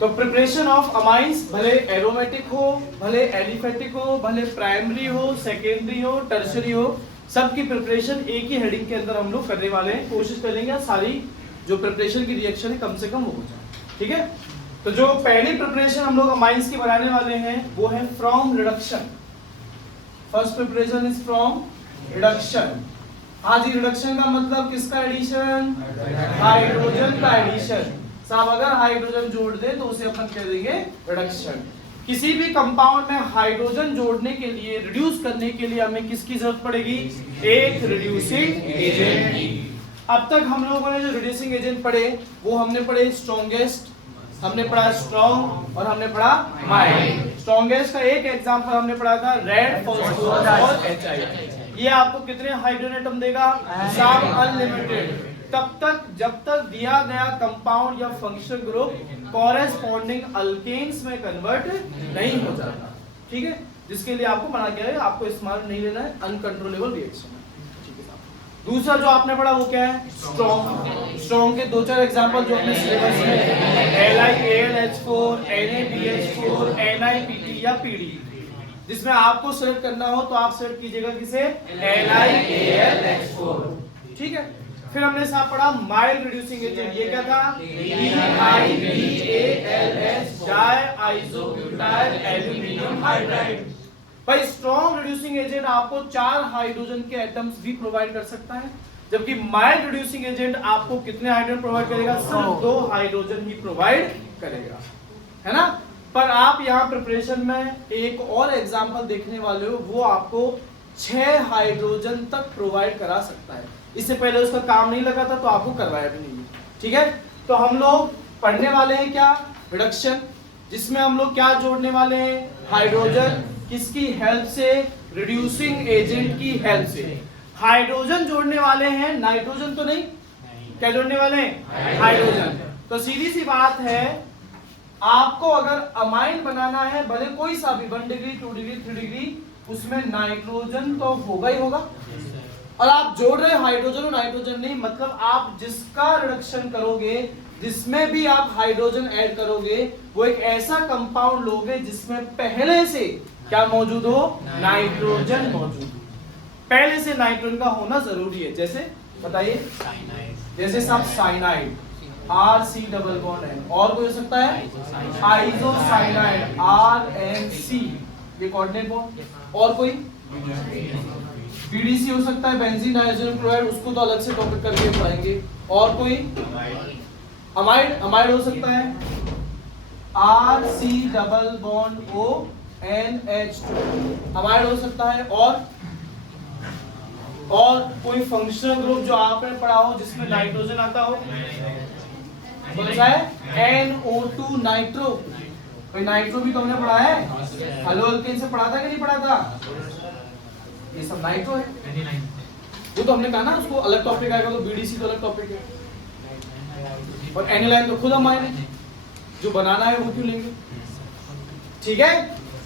तो preparation of amines भले aromatic हो, भले एलिफेटिक हो, भले प्राइमरी हो, सेकेंडरी हो, टर्शरी हो, सबकी प्रिपरेशन एक ही हेडिंग के अंदर हम लोग करने वाले हैं। कोशिश करेंगे सारी जो प्रिपरेशन की रिएक्शन है कम से कम हो जाए। ठीक है, तो जो पहली प्रिपरेशन हम लोग अमाइंस की बनाने वाले हैं वो है from reduction. First preparation is from reduction. हाँ जी, रिडक्शन का मतलब किसका एडिशन? हाइड्रोजन का एडिशन। साहब अगर हाइड्रोजन जोड़ दे तो उसे अपन कह देंगे रिडक्शन। किसी भी कंपाउंड में हाइड्रोजन जोड़ने के लिए, रिड्यूस करने के लिए हमें किसकी जरूरत पड़ेगी? एक रिड्यूसिंग एजेंट की। अब तक हम लोगों ने जो रिड्यूसिंग एजेंट पढ़े वो हमने पढ़े स्ट्रॉन्गेस्ट, हमने पढ़ा स्ट्रॉन्ग और हमने पढ़ा माइल्ड। स्ट्रॉन्गेस्ट का एक एग्जांपल हमने पढ़ा था रेड फास्फोरस और HI। ये आपको कितने हाइड्रोजन एटम देगा? सब अनलिमिटेड, तब तक जब तक दिया गया कंपाउंड या फंक्शनल ग्रुप कॉरेस्पॉन्डिंग अल्केन्स में कन्वर्ट नहीं हो जाता। ठीक है, जिसके लिए आपको मना किया है, आपको स्मॉल नहीं लेना है, अनकंट्रोलेबल रिएक्शन। दूसरा जो आपने पढ़ा वो क्या है? स्ट्रॉन्ग। स्ट्रॉन्ग के 2-4 एग्जांपल जो अपने सिलेबस में LiAlH4, NaBH4, NiPt या PD, जिसमें आपको सेलेक्ट करना हो तो आप सेलेक्ट कीजिएगा किसे? LiAlH4। ठीक है, फिर हमने साथ पढ़ा माइल्ड रिड्यूसिंग एजेंट। ये क्या था? DiBALH, diisobutyl aluminium hydride. भाई स्ट्रॉन्ग रिड्यूसिंग एजेंट आपको 4 हाइड्रोजन के एटम्स भी प्रोवाइड कर सकता है, जबकि माइल्ड रिड्यूसिंग एजेंट आपको कितने हाइड्रोजन प्रोवाइड करेगा? सिर्फ 2 हाइड्रोजन ही प्रोवाइड करेगा, है ना। पर आप यहाँ प्रिपरेशन में एक और एग्जांपल देखने वाले हो, वो आपको 6 हाइड्रोजन तक प्रोवाइड करा सकता है। इससे पहले उसका काम नहीं लगा था तो आपको करवाया भी नहीं। ठीक है, तो हम लोग पढ़ने वाले हैं क्या? रिडक्शन, जिसमें हम लोग क्या जोड़ने वाले हैं? हाइड्रोजन। किसकी हेल्प से? रिड्यूसिंग एजेंट की हेल्प से। हाइड्रोजन जोड़ने वाले हैं, नाइट्रोजन तो नहीं। क्या जोड़ने वाले हैं? हाइड्रोजन। तो सीधी सी बात है, आपको अगर अमाइन बनाना है, भले कोई सा भी 1 डिग्री 2 डिग्री 3 डिग्री, उसमें नाइट्रोजन तो होगा ही होगा। और आप जोड़ रहे हाइड्रोजन और नाइट्रोजन नहीं, मतलब आप जिसका रिडक्शन करोगे, जिसमें भी आप हाइड्रोजन ऐड करोगे, वो एक ऐसा कंपाउंड लोगे जिसमें पहले से क्या मौजूद हो? नाइट्रोजन मौजूद हो। पहले से नाइट्रोजन का होना जरूरी है। जैसे बताइए, जैसे सब साइनाइड RC डबल बॉन्ड है, और कोई हो सकता है आइसोसाइनाइड RNC, ये कोऑर्डिनेट बॉन्ड। और कोई BDC हो सकता है, बेंजीन डाइहाइड्रोजन क्लोराइड, उसको तो अलग से टॉपिक करके पढ़ाएंगे। और कोई अमाइड, अमाइड हो सकता है RC double bond ONH2, amide हो सकता है। और कोई फंक्शनल ग्रुप जो आपने पढ़ा हो जिसमें नाइट्रोजन आता हो, कौन सा है? NO2 nitro. कोई नाइट्रो भी तो हमने पढ़ा है, हेलो अल्केन से पढ़ा था कि नहीं पढ़ा था? ये सब नाइट्रो है। वो तो हमने कहा ना, उसको अलग टॉपिक आएगा तो BDC तो अलग टॉपिक है। और एनिलाइन तो खुद अमाइन है, जो बनाना है वो क्यों लेंगे? ठीक है,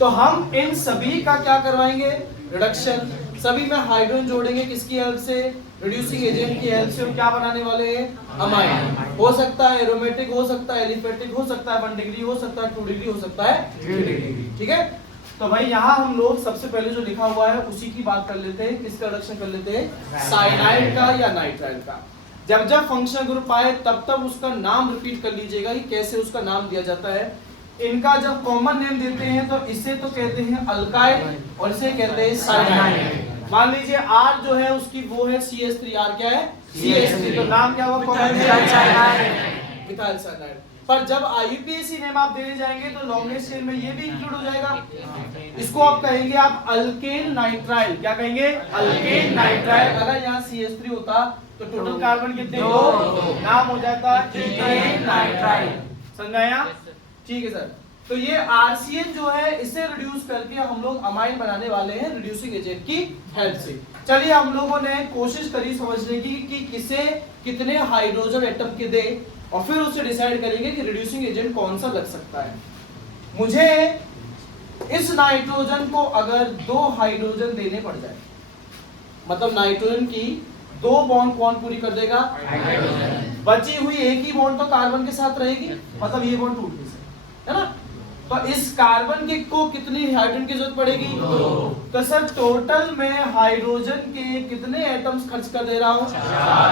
तो हम इन सभी का क्या करवाएंगे? रिडक्शन। सभी में हाइड्रोजन जोड़ेंगे, किसकी हेल्प से? रिड्यूसिंग एजेंट की हेल्प से। और क्या बनाने वाले हैं? अमाइन। हो सकता है एरोमेटिक, हो सकता है एलिफेटिक, हो सकता है 1 डिग्री, हो सकता है 2 डिग्री, हो सकता है 3 डिग्री। ठीक है, तो भाई यहाँ हम लोग सबसे पहले जो लिखा हुआ है उसी की बात कर लेते हैं। किसका रिडक्शन कर लेते हैं? साइनाइड का या नाइट्राइल का। जब जब फंक्शनल ग्रुप आए तब तब उसका नाम रिपीट कर लीजिएगा कि कैसे उसका नाम दिया जाता है। इनका जब कॉमन नेम देते हैं तो इसे तो कहते हैं अल्काइड और इसे कहते हैं साइनाइड। मान लीजिए R जो है उसकी वो है CH3, R क्या है? CH3, तो नाम क्या होगा? Methyl cyanide. पर जब IUPAC नेम आप देने जाएंगे तो लॉन्गेस्ट चेन में ये भी इंक्लूड हो जाएगा। इसको आप कहेंगे आप अल्केन नाइट्राइल। क्या कहेंगे? Alkane nitrile. अगर यहाँ CH3 होता तो टोटल कार्बन कितने? 2, नाम हो जाता एल्केन नाइट्राइल। समझाया? ठीक है सर। तो ये RCN जो है इसे रिड्यूस करके हम लोग अमाइन बनाने वाले हैं रिड्यूसिंग एजेंट की हेल्प से। चलिए हम लोगों ने कोशिश करी समझने की कि किसे कितने हाइड्रोजन एटम के दे, और फिर उससे डिसाइड करेंगे कि रिड्यूसिंग एजेंट कौन सा लग सकता है। मुझे इस नाइट्रोजन को अगर 2 हाइड्रोजन देने पड़ जाए, मतलब नाइट्रोजन की 2 बॉन्ड कौन पूरी कर देगा? बची हुई एक ही बॉन्ड तो कार्बन के साथ रहेगी, मतलब ये बॉन्ड टूट गई। है ना। तो इस कार्बन के को कितनी हाइड्रोजन की जरूरत पड़ेगी? 2। तो सर टोटल में हाइड्रोजन के कितने एटम्स खर्च कर दे रहा हूँ?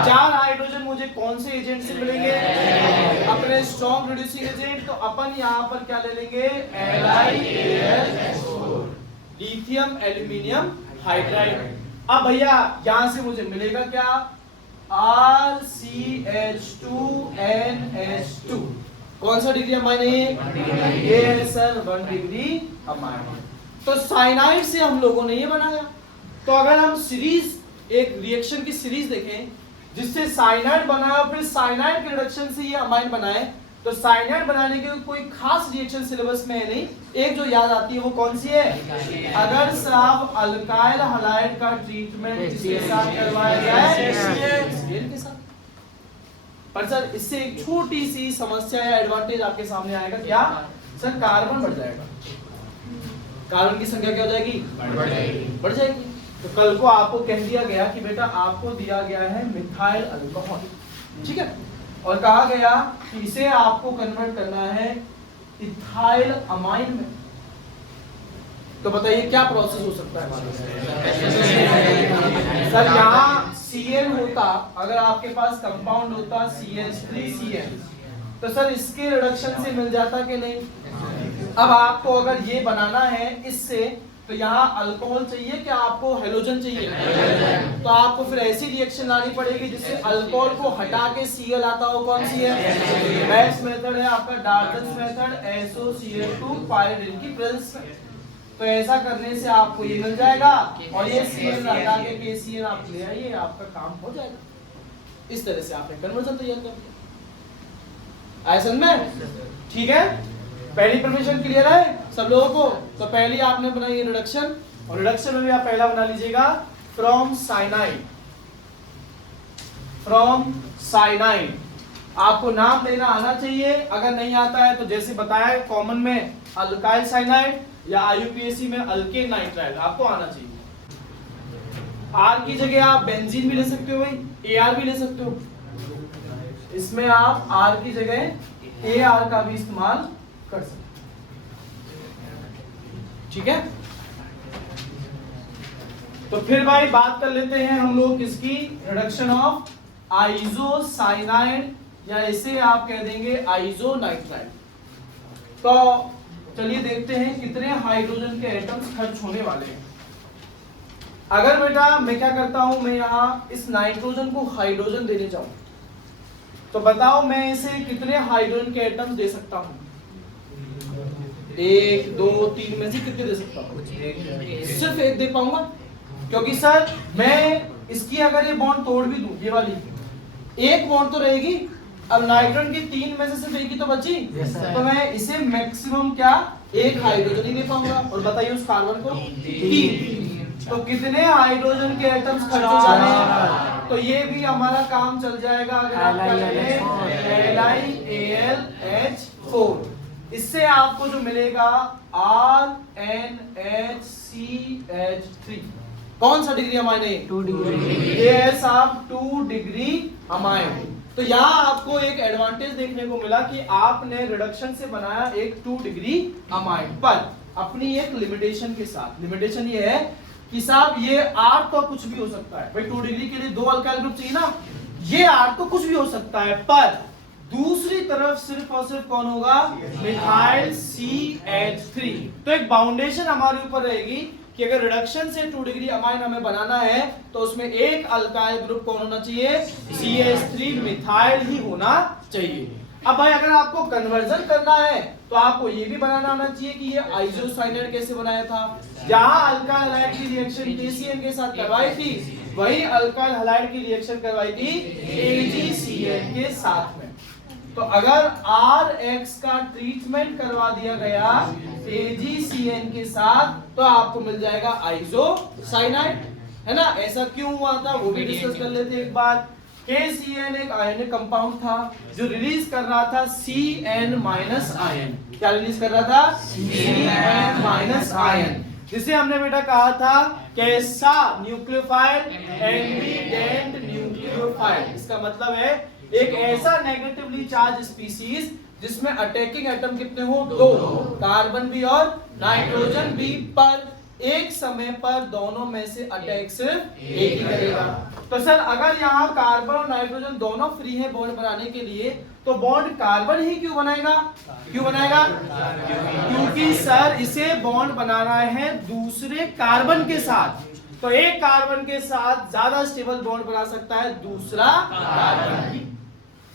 4 हाइड्रोजन मुझे कौन से एजेंट से मिलेंगे? अपने स्ट्रॉन्ग रिड्यूसिंग एजेंट। तो अपन यहाँ पर क्या ले लेंगे? LiAlH4, lithium aluminium hydride. अब भैया यहां से मुझे मिलेगा क्या? RCH2NH2। कौन सा डिग्री अमाइन है ये? है सर 1 डिग्री अमाइन। तो साइनाइड से हम लोगों ने ये बनाया। तो अगर हम सीरीज एक रिएक्शन की सीरीज देखें जिससे साइनाइड बनाया फिर साइनाइड के रिडक्शन से ये अमाइन बनाए, तो साइनाइड बनाने के कोई खास रिएक्शन सिलेबस में है नहीं। एक जो याद आती है वो कौन सी है? अगर साहब अल्काइल हैलाइड का ट्रीटमेंट किसके साथ करवाया गया है? HCl के साथ। पर सर इससे एक छोटी सी समस्या या एडवांटेज आपके सामने आएगा। क्या सर? कार्बन बढ़ जाएगा। कार्बन की संख्या क्या हो जाएगी? बढ़ जाएगी। तो कल को आपको कह दिया गया कि बेटा आपको दिया गया है मिथाइल अल्कोहल, ठीक है, और कहा गया कि इसे आपको कन्वर्ट करना है इथाइल अमाइन में। तो बताइए क्या प्रोसेस हो सकता है हमारे? सर यहाँ Cl होता, अगर आपके पास कंपाउंड होता CH3Cl, तो सर इसके रिडक्शन से मिल जाता कि नहीं? अब आपको अगर ये बनाना है इससे, तो यहाँ अल्कोहल चाहिए क्या आपको? हेलोजन चाहिए। तो आपको फिर ऐसी रिएक्शन लानी पड़ेगी जिससे अल्कोहल को हटा के Cl आता हो। कौन सी है? बेस्ट मेथड है आपका डाल्टन्स मेथड, SOCl2 पायरिडिन की प्रेजेंस में। तो ऐसा करने से आपको ये मिल जाएगा और ये Cl हटा के KCl आप ले आइए, आपका काम हो जाएगा। इस तरह से आपने कन्वर्जन तैयार कर दिया। आया समझ में? ठीक है, पहली प्रिपरेशन क्लियर है सब लोगों को? तो पहली आपने बनाई रिडक्शन, और रिडक्शन में भी आप पहला बना लीजिएगा फ्रॉम साइनाइड। फ्रॉम साइनाइड आपको नाम देना आना चाहिए। अगर नहीं आता है तो जैसे बताया कॉमन में अल्काइल साइनाइड या IUPAC में अल्केन नाइट्राइल आपको आना चाहिए। आर की जगह आप बेंजीन भी ले सकते हो भाई, AR भी ले सकते हो। इसमें आप आर की जगह AR का भी इस्तेमाल कर सकते, ठीक है। तो फिर भाई बात कर लेते हैं हम लोग किसकी? रिडक्शन ऑफ आइसोसाइनाइड, या इसे आप कह देंगे आइसोनाइट्राइल। तो चलिए देखते हैं कितने हाइड्रोजन के एटम्स खर्च होने वाले हैं। अगर बेटा मैं क्या करता हूं, मैं यहां इस नाइट्रोजन को हाइड्रोजन देने जाऊं, तो बताओ मैं इसे कितने हाइड्रोजन के एटम्स दे सकता हूं? 1 2 3 में से कितने दे सकता हूं? सिर्फ 1 दे पाऊंगा, क्योंकि सर मैं इसकी अगर ये बॉन्ड तोड़ भी दूं, ये वाली एक बॉन्ड तो रहेगी। अब नाइट्रोजन की 3 में से सिर्फ एक ही तो बची, तो मैं इसे मैक्सिमम क्या 1 हाइड्रोजन ही दे पाऊंगा। और बताइए उस कार्बन को 3। तो कितने हाइड्रोजन के एटम्स खर्च हो जाने हैं? तो ये भी हमारा काम चल जाएगा अगर आप करें LiAlH4। इससे आपको जो मिलेगा RNHCH3। कौन सा डिग्री अमाइन है? 2 डिग्री। ये है साहब 2 डिग्री अमाइन। तो यहाँ आपको एक एडवांटेज देखने को मिला कि आपने रिडक्शन से बनाया एक 2 डिग्री अमाइन, पर अपनी एक लिमिटेशन के साथ। लिमिटेशन ये है कि साहब ये R तो कुछ भी हो सकता है भाई, 2 डिग्री के लिए 2 अल्काइल ग्रुप चाहिए ना, ये R तो कुछ भी हो सकता है, पर दूसरी तरफ सिर्फ और सिर्फ कौन होगा? Methyl CH3। तो एक बाउंडेशन हमारे ऊपर रहेगी कि अगर रिडक्शन से 2 डिग्री अमाइन हमें बनाना है तो उसमें एक अल्काइल ग्रुप कौन होना चाहिए? CH3 मिथाइल ही होना चाहिए। अब भाई अगर आपको कन्वर्जन करना है तो आपको ये भी बनाना आना चाहिए कि ये आइसोसाइनाइड कैसे बनाया था। जहां अल्काइल हैलाइड की रिएक्शन KCl के साथ करवाई थी, वही अल्काइल हैलाइड की रिएक्शन करवाई थी AgCl के साथ में। तो अगर RX का ट्रीटमेंट करवा दिया गया AgCN के साथ, तो आपको मिल जाएगा आइसोसाइनाइड, है ना। ऐसा क्यों हुआ था वो भी डिस्कस कर लेते एक बार। KCN एक आयनिक कंपाउंड था जो रिलीज कर रहा था CN- आयन। क्या रिलीज कर रहा था? CN- आयन, जिसे हमने बेटा कहा था कैसा न्यूक्लियोफाइल? एंटीडेंट न्यूक्लियोफाइल। इसका मतलब है एक ऐसा नेगेटिवली चार्ज स्पीसीज जिसमें अटैकिंग एटम कितने हो, 2, कार्बन भी और नाइट्रोजन भी, पर एक समय पर दोनों में से अटैक सिर्फ एक ही करेगा। तो सर अगर यहाँ कार्बन और नाइट्रोजन दोनों फ्री है बॉन्ड बनाने के लिए, तो बॉन्ड कार्बन ही क्यों बनाएगा? क्यों बनाएगा? क्योंकि सर इसे बॉन्ड बनाना है दूसरे कार्बन के साथ, तो एक कार्बन के साथ ज्यादा स्टेबल बॉन्ड बना सकता है दूसरा कार्बन ही।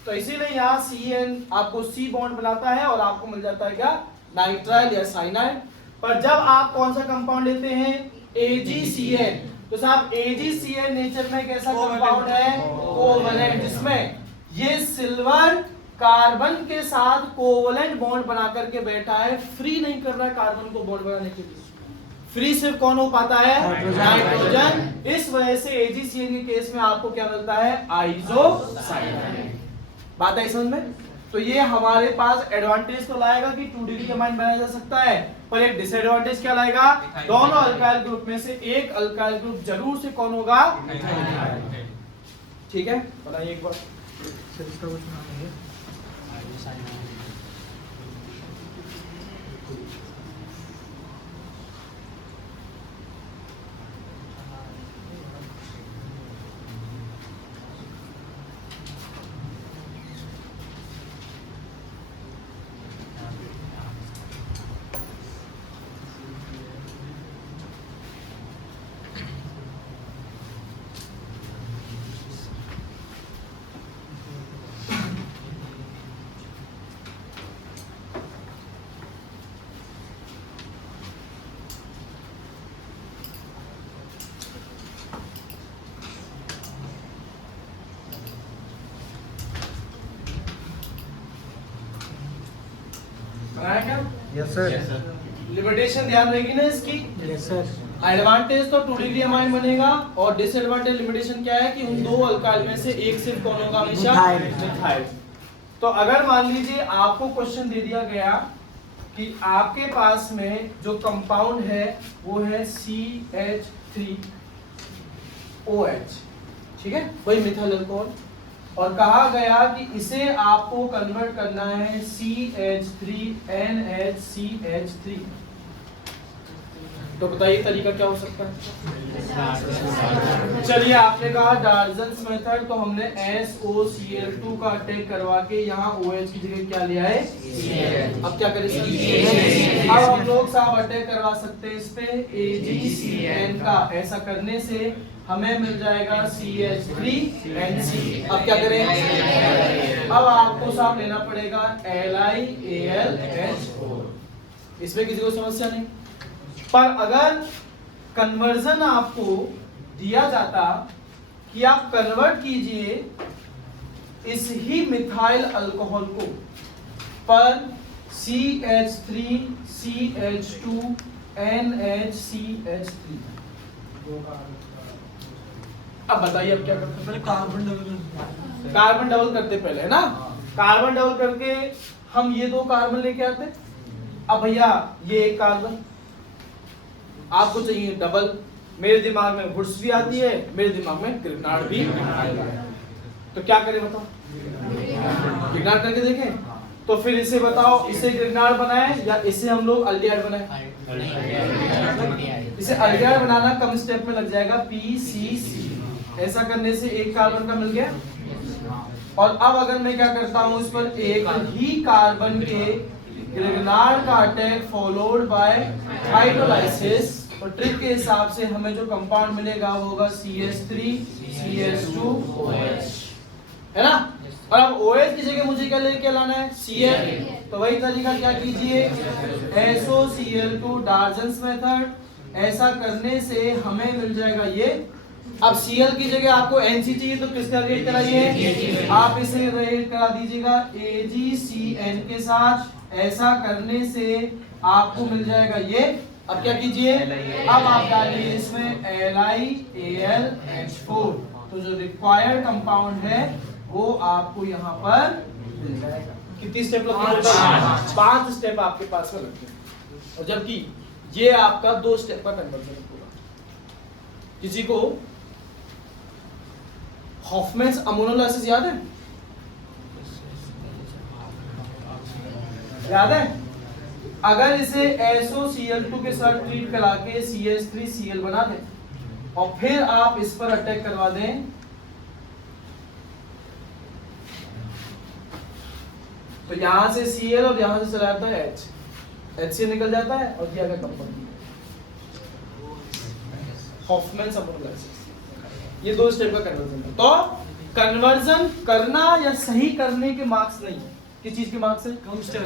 तो इसीलिए यहाँ CN आपको C बॉन्ड बनाता है और आपको मिल जाता है क्या, नाइट्राइल या साइनाइड। पर जब आप कौन सा कंपाउंड लेते हैं, AgCN, तो साहब AgCN नेचर में कैसा कंपाउंड है, कोवलेंट, जिसमें ये सिल्वर कार्बन के साथ कोवलेंट बॉन्ड बना करके बैठा है, फ्री नहीं कर रहा है कार्बन को बॉन्ड बनाने के लिए। फ्री सिर्फ कौन हो पाता है, नाइट्रोजन। इस वजह से AgCN के केस में आपको क्या मिलता है, आइसोसाइनाइड। बात है समझ में? तो ये हमारे पास एडवांटेज तो लाएगा कि 2 डिग्री अमाइन बनाया जा सकता है, पर एक डिसएडवांटेज क्या लाएगा, दोनों अल्काइल ग्रुप में से एक अल्काइल ग्रुप जरूर से कौन होगा, ठीक है? बताइए एक बार। बनाया क्या? Yes sir. लिमिटेशन ध्यान रहेगी ना इसकी? Yes sir. एडवांटेज तो 2 डिग्री अमाइन बनेगा, और डिसएडवांटेज लिमिटेशन क्या है कि उन दो अल्काइल में से एक सिर्फ कौन होगा, हमेशा मिथाइल। तो अगर मान लीजिए आपको क्वेश्चन दे दिया गया कि आपके पास में जो कंपाउंड है वो है CH3OH, ठीक है, वही मिथाइल अल्कोहल, और कहा गया कि इसे आपको कन्वर्ट करना है CH3NHCH3। तो बताइए तरीका क्या हो सकता है? चलिए आपने कहा डार्जन्स मेथड, तो हमने SOCl2 का अटैक करवा के यहाँ OH की जगह क्या लिया है, अब क्या करें? अब हम लोग साहब अटैक करवा सकते हैं इस पे AgCN का। ऐसा करने से हमें मिल जाएगा CH3NC। अब क्या करें? अब आपको साहब लेना पड़ेगा LiAlH4। इसमें किसी को समस्या नहीं। पर अगर कन्वर्जन आपको दिया जाता कि आप कन्वर्ट कीजिए इस ही मिथाइल अल्कोहल को पर CH3CH2NHCH3, अब बताइए अब क्या करते हैं? कार्बन डबल करते पहले, है ना? कार्बन डबल करके हम ये 2 कार्बन लेके आते। अब भैया ये एक कार्बन आपको चाहिए डबल, मेरे दिमाग में वुड्स भी आती है, मेरे दिमाग में ग्रिग्नार्ड भी आएगा। तो क्या करें बताओ? ग्रिग्नार्ड करके देखें। तो फिर इसे बताओ, इसे ग्रिग्नार्ड बनाए या इसे हम लोग अल्डिहाइड बनाए? इसे अल्डिहाइड बनाना कम स्टेप में लग जाएगा, PCC। ऐसा करने से एक कार्बन का मिल गया। और अब अगर मैं क्या करता हूं, इस पर एक ही कार्बन के ग्रिग्नार्ड का अटैक फॉलोड बाय हाइड्रोलाइसिस, और ट्रिक के हिसाब से हमें जो कंपाउंड मिलेगा वो होगा CH3CH2OH, है ना? और अब OH की जगह मुझे क्या लेके लाना है, Cl। तो वही तरीका क्या कीजिए, SOCl2 डार्जन्स मेथड। ऐसा करने से हमें मिल जाएगा ये। अब Cl की जगह आपको NC चाहिए, तो किसका रेट कराइए, आप इसे रेट करा दीजिएगा AgCN के साथ। ऐसा करने से आपको मिल जाएगा ये। अब क्या कीजिए, अब आप डालिए इसमें LiAlH4, तो जो रिक्वायर्ड कंपाउंड है वो आपको यहाँ पर मिल जाएगा। कितनी स्टेप लगती है? 5 स्टेप आपके पास में लगते हैं, और जबकि ये आपका 2 स्टेप का कन्वर्जन होगा। किसी को हॉफमैन्स अमोनोलाइसिस याद है? याद है? अगर इसे SOCl2 के साथ ट्रीट करा के CH3Cl बना दें और फिर आप इस पर अटैक करवा दें तो यहां से Cl और यहां से चला जाता है H से निकल जाता है और ये आगे कंपाउंड हॉफमैन अमोनोलाइसिस। ये 2 स्टेप का कन्वर्जन है। तो कन्वर्जन करना या सही करने के मार्क्स नहीं, किस चीज के मार्क्स है?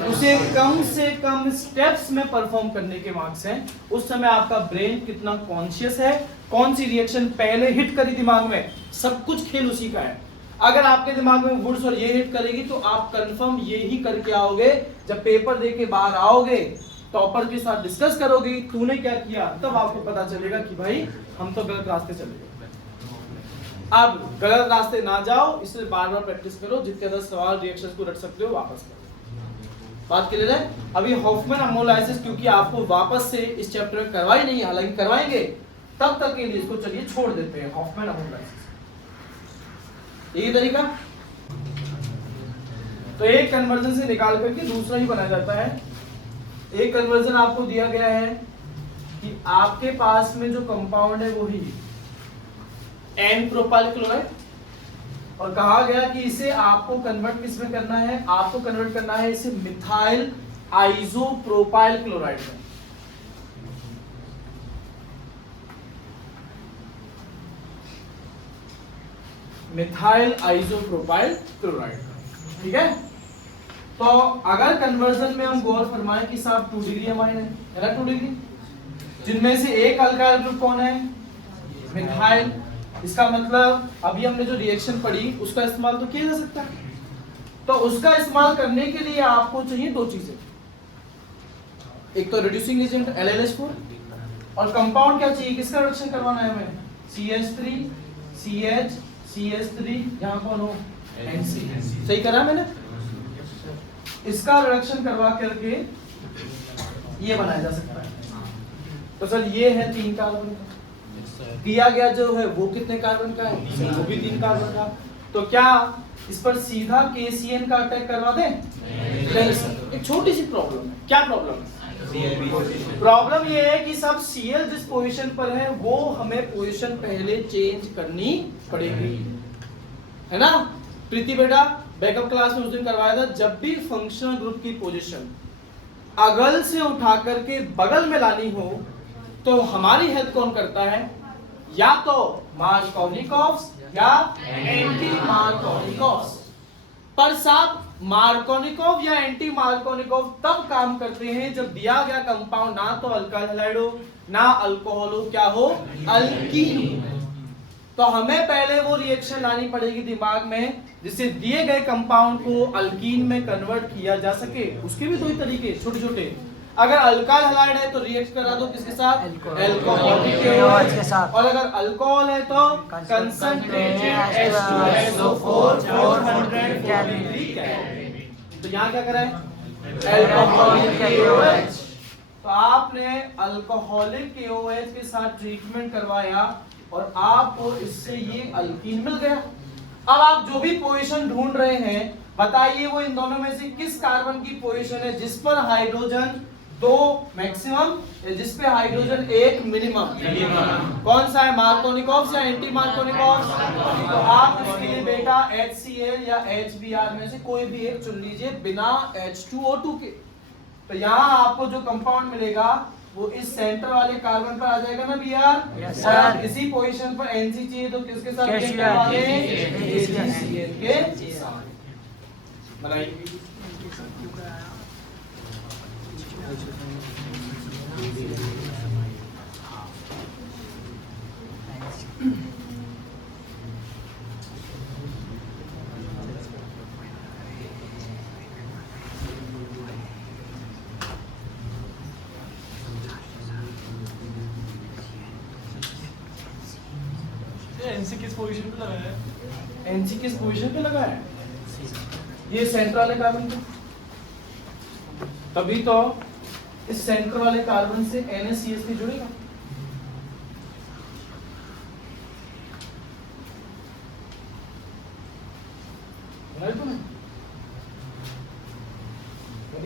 उसे कम से कम स्टेप्स में परफॉर्म करने के मार्क्स हैं। उस समय आपका ब्रेन कितना कॉन्शियस है, कौन सी रिएक्शन पहले हिट करी दिमाग में, सब कुछ खेल उसी का है। अगर आपके दिमाग में वुड्स और ये हिट करेगी तो आप कंफर्म ये ही करके आओगे। जब पेपर दे के बाहर आओगे टॉपर के साथ डिस्कस करोगे तूने क्या किया, तब आपको पता चलेगा कि भाई हम तो गलत रास्ते चले गए। अब गलत रास्ते ना जाओ, इसलिए बार बार प्रैक्टिस करो, जितने ज्यादा सवाल रिएक्शंस को रट सकते हो वापस करो। बात क्लियर है? अभी हॉफमैन अमोलाइसिस क्योंकि आपको वापस से इस चैप्टर में करवाई नहीं, हालांकि करवाएंगे, तब तक के लिए इसको चलिए छोड़ देते हैं। हॉफमैन अमोलाइसिस यही तरीका। तो एक कन्वर्जन से निकाल करके दूसरा ही बनाया जाता है। एक कन्वर्जन आपको दिया गया है कि आपके पास में जो कंपाउंड है वो ही N प्रोपाइल क्लोराइड, और कहा गया कि इसे आपको कन्वर्ट किस में करना है? आपको कन्वर्ट करना है इसे मिथाइल आइसोप्रोपाइल क्लोराइड में। मिथाइल आइसोप्रोपाइल क्लोराइड, ठीक है? तो अगर कन्वर्जन में हम गौर फरमाएं कि साहब 2 डिग्री अमाइन है ना, 2 डिग्री, जिनमें से एक अल्काइल ग्रुप कौन है? मिथाइल। इसका मतलब अभी हमने जो रिएक्शन पढ़ी उसका इस्तेमाल तो किया जा सकता है। तो उसका इस्तेमाल करने के लिए आपको चाहिए 2 चीजें, एक तो रिड्यूसिंग एजेंट LLH4 और कंपाउंड क्या चाहिए, किसका रिडक्शन करवाना है हमें? CH3 CH CH3, यहाँ कौन हो? NC। सही करा मैंने? इसका रिडक्शन करवा करके ये बनाया जा सकता है। तो सर ये है 3 कार्बन का, दिया गया जो है वो कितने कार्बन का है? वो भी 3 कार्बन का। तो क्या इस पर सीधा KCN का अटैक करवा दें? नहीं सर, एक छोटी सी प्रॉब्लम है। क्या प्रॉब्लम है? प्रॉब्लम ये है कि सब Cl जिस पोजीशन पर है वो हमें पोजीशन पहले चेंज करनी पड़ेगी, है ना? प्रीति बेटा बैकअप क्लास में उस दिन करवाया था, जब भी फंक्शनल ग्रुप की पोजीशन अगल से उठा करके बगल में लानी हो तो हमारी हेल्प कौन करता है? या तो मार्कोनिकोव्स या एंटी मार्कोनिकोव्स। पर साहब मार्कोनिकोव या एंटी मार्कोनिकोव तब काम करते हैं जब दिया गया कंपाउंड ना तो अल्काइल हैलाइड हो ना अल्कोहल हो, क्या हो? अल्कीन। तो हमें पहले वो रिएक्शन लानी पड़ेगी दिमाग में जिससे दिए गए कंपाउंड को अल्कीन में कन्वर्ट किया जा सके। उसके भी 2 तरीके छोटे छोटे। अगर अल्काइल हैलाइड है तो रिएक्ट करा दो किसके साथ? अल्कोहलिक के साथ। और अगर अल्कोहल है तो कंसंट्रेटेड H2SO4 400 कैलोरी। तो यहाँ क्या करा है? Alcoholic KOH। तो आपने अल्कोहलिक KOH के साथ ट्रीटमेंट करवाया और आपको इससे ये अल्कीन मिल गया। अब आप जो भी पोजीशन ढूंढ रहे हैं बताइए वो इन दोनों में से किस कार्बन की पोजीशन है जिस पर हाइड्रोजन 2 मैक्सिमम या जिस पे हाइड्रोजन 1 मिनिमम? कौन सा है? मार्कोनिकोव्स या एंटी मार्कोनिकोव्स? तो आप इसके लिए बेटा HCl या HBr में से कोई भी एक चुन लीजिए बिना H2O2 के। तो यहाँ आपको जो कंपाउंड मिलेगा वो इस सेंटर वाले कार्बन पर आ जाएगा ना BR? yes, और इसी पोजीशन पर NC चाहिए तो किसके साथ रिएक्ट करवाएंगे? के साथ। बनाइए। एनसी किस पोजीशन पे लगा है? एनसी किस पोजीशन पे लगा है? ये सेंटर वाले कार्बन पे। तभी तो इस सेंटर वाले कार्बन से NaCH3 जुड़ेगा।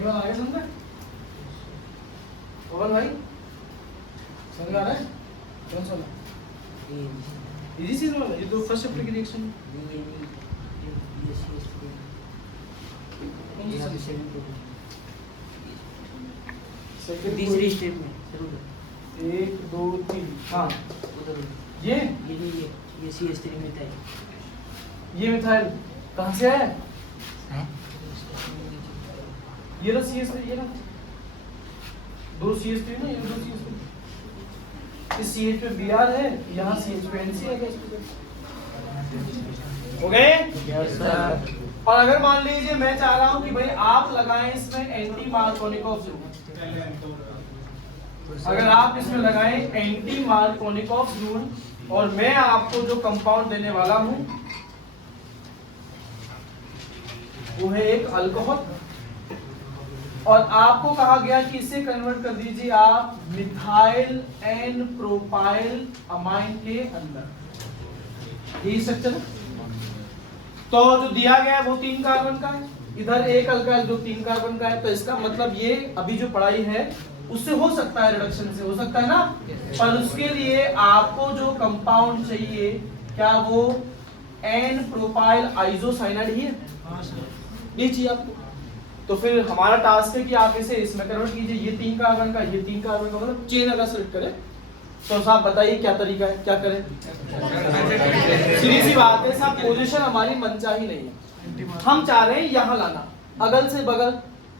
वन आगे समझ में? पवन भाई समझ में आ रहा है? कौन सा वाला? इजी चीज वाला, ये तो फर्स्ट चैप्टर की रिएक्शन है। तीसरी स्टेप में 1 2 3 हाँ उधर ये ये CH3 में था। ये मिथाइल कहाँ से आया? ये ना CH3, ये ना दो CH3 ना, ये दो CH3, इस CH पे Br है, यहाँ CH पे NC है। हो गए? और अगर मान लीजिए मैं चाह रहा हूँ कि भाई आप लगाएं इसमें एंटी मार्कोनिकॉफ ग्रुप, अगर आप इसमें लगाएं एंटी मार्कोनिकॉफ ग्रुप और मैं आपको जो कंपाउंड देने वाला हूं वो है एक अल्कोहल, और आपको कहा गया कि इसे कन्वर्ट कर दीजिए आप मिथाइल एन प्रोपाइल अमाइन के अंदर। यही स्ट्रक्चर है। तो जो दिया गया है वो 3 कार्बन का है, इधर एक अल्काइल जो 3 कार्बन का है, तो इसका मतलब ये अभी जो पढ़ाई है उससे हो सकता है, रिडक्शन से हो सकता है ना। पर उसके लिए आपको जो कंपाउंड चाहिए क्या वो एन प्रोपाइल आइसोसाइनाइड ही है, ये चाहिए आपको। तो फिर हमारा टास्क है कि आप इसे इसमें कन्वर्ट कीजिए, ये 3 कार्बन का, ये 3 कार्बन का, मतलब चेन अगर सेलेक्ट करें तो साहब बताइए क्या तरीका है, क्या करें? सीधी सी बात है साहब, पोजीशन हमारी मनचाही नहीं है, हम चाह रहे हैं यहाँ लाना अगल से बगल।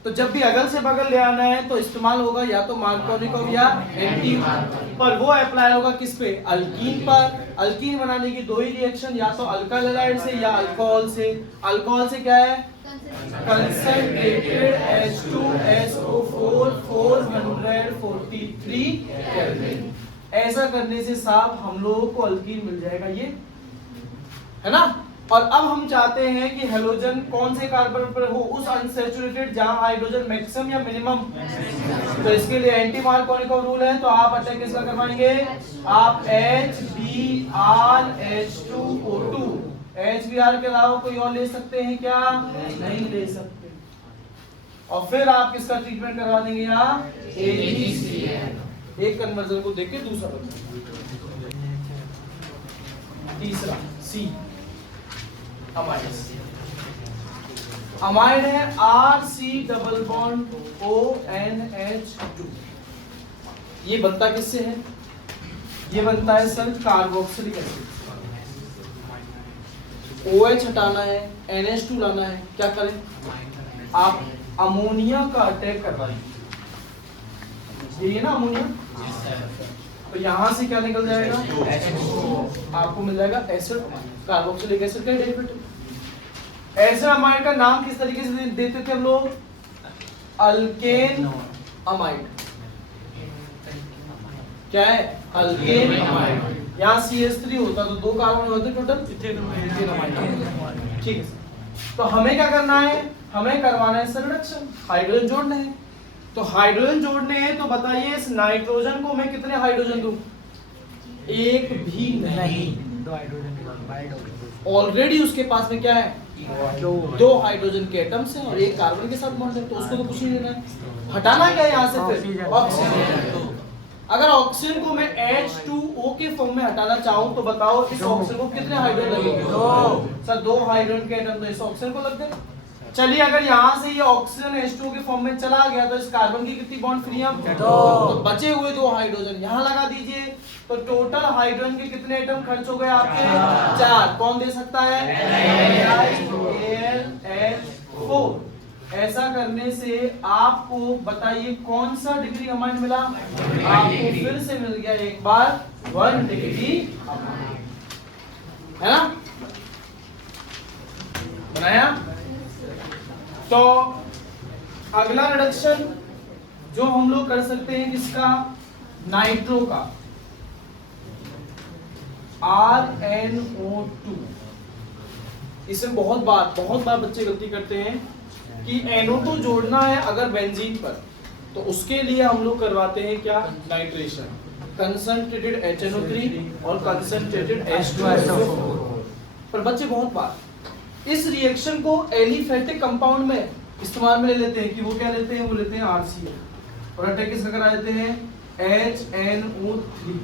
तो जब भी अगल से बगल ले आना है तो इस्तेमाल होगा या तो मार्कोनिकॉफ या एंटी, पर वो अप्लाई होगा किस पे? अल्कीन पर। अल्कीन बनाने की 2 ही रिएक्शन, या तो अल्काइल हैलाइड से या अल्कोहल से। अल्कोहल से क्या है? Concentrated H2SO4 443 kelvin. ऐसा करने से साहब हम लोगों को अल्कीन मिल जाएगा, ये है ना। और अब हम चाहते हैं कि हेलोजन कौन से कार्बन पर हो, उस अनसैचुरेटेड जहां हाइड्रोजन मैक्सिमम या मिनिमम। तो इसके लिए एंटी मार्कोनिकॉफ रूल है, तो आप अटैक किसका करवाएंगे? आप HBrH2O2, HBr के अलावा कोई और ले सकते हैं क्या? नहीं ले सकते। और फिर आप किसका ट्रीटमेंट करवा देंगे यहाँ? AgCl। एक कन्वर्जन को देख के दूसरा बचा। तीसरा C अमाइड है RC डबल बॉन्ड ONH2। ये बनता किससे है? ये बनता है सर कार्बोक्सिलिक एसिड। OH हटाना है, NH2 लाना है, क्या करें? आप अमोनिया का अटैक करवाइए, ये ना अमोनिया, तो यहां से क्या निकल जाएगा? आपको मिल जाएगा एसिड, कार्बोक्सिलिक एसिड का डेरिवेटिव। एसिड अमाइड का नाम किस तरीके से देते थे हम लोग? Alkane amide. क्या है? Alkane amide. यहाँ CH3 होता तो 2 कार्बन होते टोटल, ठीक है। तो हमें क्या करना है? हमें करवाना है सर रिडक्शन, हाइड्रोजन जोड़ने हैं। तो हाइड्रोजन जोड़ने हैं तो बताइए इस नाइट्रोजन को मैं कितने हाइड्रोजन दूं? एक भी नहीं, 2 हाइड्रोजन ऑलरेडी उसके पास में क्या है? 2 हाइड्रोजन के एटम्स हैं और 1 कार्बन के साथ बॉन्ड है, तो उसको तो कुछ नहीं देना है। हटाना क्या है यहाँ से? फिर ऑक्सीजन। अगर ऑक्सीजन को मैं H2O के फॉर्म में हटाना चाहूँ तो बताओ इस ऑक्सीजन को कितने हाइड्रोजन लगेंगे? 2। सर 2 हाइड्रोजन के एटम तो इस ऑक्सीजन को लग गए। चलिए अगर यहाँ से ये ऑक्सीजन H2O के फॉर्म में चला गया तो इस कार्बन की कितनी बॉन्ड फ्री है? 2। तो बचे हुए 2 हाइड्रोजन यहाँ लगा दीजिए, तो टोटल हाइड्रोजन के कितने एटम खर्च हो गए आपके? 4। कौन दे सकता है? AlH4। ऐसा करने से आपको बताइए कौन सा डिग्री अमाइन मिला? आपको फिर से मिल गया एक बार 1 डिग्री अमाइन, है ना। बनाया। तो अगला रिडक्शन जो हम लोग कर सकते हैं किसका? नाइट्रो का, RNO2। इसमें बहुत बार बच्चे गलती करते हैं कि NO2 जोड़ना है अगर बेंजीन पर, तो उसके लिए हम लोग करवाते हैं क्या? नाइट्रेशन, कंसंट्रेटेड HNO3 और कंसंट्रेटेड H2SO4। पर बच्चे बहुत बार इस रिएक्शन को एलिफेटिक कंपाउंड में इस्तेमाल में ले लेते हैं कि वो क्या लेते हैं, वो लेते हैं RCl और अटैक किसका करा देते हैं HNO3।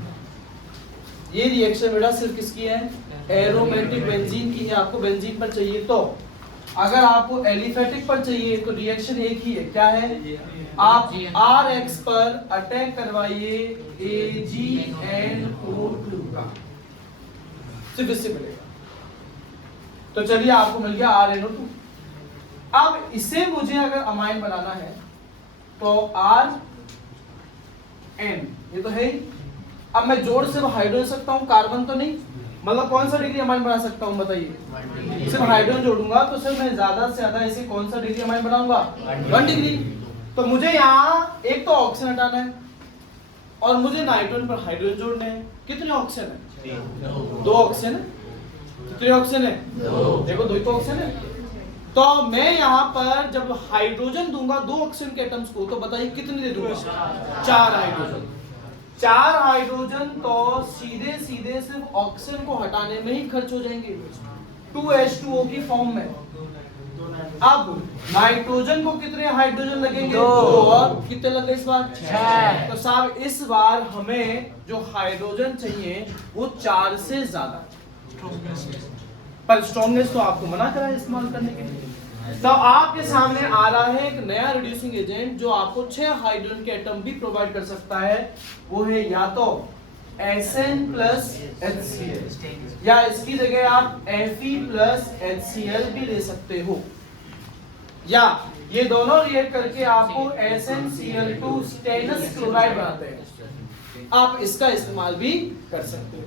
ये रिएक्शन बेटा सिर्फ किसकी है, एरोमेटिक बेंजीन की है। आपको बेंजीन पर चाहिए तो, अगर आपको एलिफेटिक पर चाहिए तो रिएक्शन एक ही है, क्या है, आप RX पर अटैक करवाइए AgNO2 का, सिर्फ इससे मिलेगा। तो चलिए आपको मिल गया RNO2। अब इसे मुझे अगर अमाइन बनाना है तो RN ये तो है ही। अब मैं जोड़ सिर्फ हाइड्रोजन सकता हूँ, कार्बन तो नहीं, मतलब कौन सा डिग्री अमाइन बना सकता हूँ बताइए, सिर्फ हाइड्रोजन जोड़ूंगा तो सिर्फ मैं ज्यादा से ज्यादा इसे कौन सा डिग्री अमाइन बनाऊंगा, 1 डिग्री। तो मुझे यहाँ एक तो ऑक्सीजन हटाना है और मुझे नाइट्रोजन पर हाइड्रोजन जोड़ने हैं। कितने ऑक्सीजन है, 2 ऑक्सीजन है। कितने ऑक्सीजन है, देखो 2 तो ऑक्सीजन है। तो मैं यहाँ पर जब हाइड्रोजन दूंगा 2 ऑक्सीजन के एटम्स को, तो बताइए कितने दे दूंगा, 4 हाइड्रोजन। 4 हाइड्रोजन तो सीधे सीधे सिर्फ ऑक्सीजन को हटाने में ही खर्च हो जाएंगे 2H2O की फॉर्म में। अब नाइट्रोजन को कितने हाइड्रोजन लगेंगे, 2 और कितने लगे इस बार, 6। तो साहब इस बार हमें जो हाइड्रोजन चाहिए वो 4 से ज्यादा, पर स्ट्रॉन्गेस्ट तो आपको मना करा है इस्तेमाल करने के लिए। तो आपके सामने आ रहा है एक नया रिड्यूसिंग एजेंट जो आपको 6 हाइड्रोजन के एटम भी प्रोवाइड कर सकता है, वो है या तो SN प्लस HCl या इसकी जगह आप Fe प्लस HCl भी ले सकते हो, या ये दोनों रिएक्ट करके आपको SnCl2 स्टेनस क्लोराइड बनाते हैं, आप इसका इस्तेमाल भी कर सकते हो।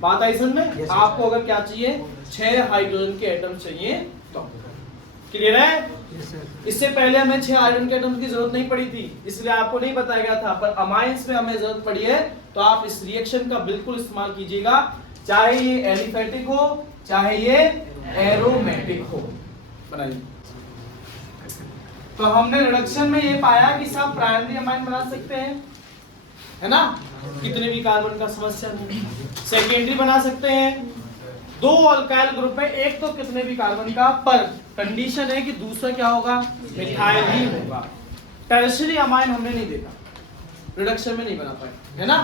बात आई समझ में? Yes, आपको अगर क्या चाहिए, 6 हाइड्रोजन के एटम चाहिए तो। क्लियर है? Yes, sir. इससे पहले हमें 6 हाइड्रोजन के एटम्स की जरूरत नहीं पड़ी थी, इसलिए आपको नहीं बताया गया था, पर अमाइंस में हमें जरूरत पड़ी है, तो आप इस रिएक्शन का बिल्कुल इस्तेमाल कीजिएगा, चाहे ये एलिफेटिक हो चाहे ये एरोमेटिक हो। बनाइए। तो हमने रिडक्शन में ये पाया कि सब प्राइमरी अमाइन बना सकते हैं, है ना, कितने भी कार्बन का समस्या नहीं। सेकेंडरी बना सकते हैं 2 अल्काइल ग्रुप में, एक तो कितने भी कार्बन का, पर कंडीशन है कि दूसरा क्या होगा, मिथाइल ही होगा। टर्शियरी अमाइन हमने नहीं देखा, रिडक्शन में नहीं बना पाए, है ना।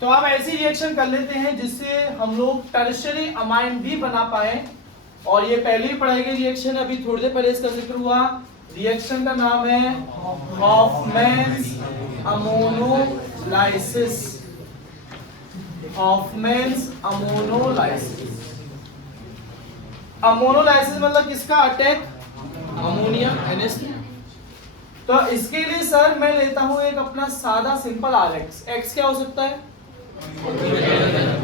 तो आप ऐसी रिएक्शन कर लेते हैं जिससे हम लोग टर्शियरी अमाइन भी बना पाए, और ये पहले ही पढ़ाई गई रिएक्शन, अभी थोड़ी देर पहले इसका जिक्र हुआ। रिएक्शन का नाम है हॉफमैन्स अमोनोलाइसिस। हॉफमैन्स अमोनोलाइसिस, अमोनोलाइसिस मतलब किसका अटैक, अमोनिया NH3। तो इसके लिए सर मैं लेता हूं एक अपना सादा सिंपल RX। X क्या हो सकता है,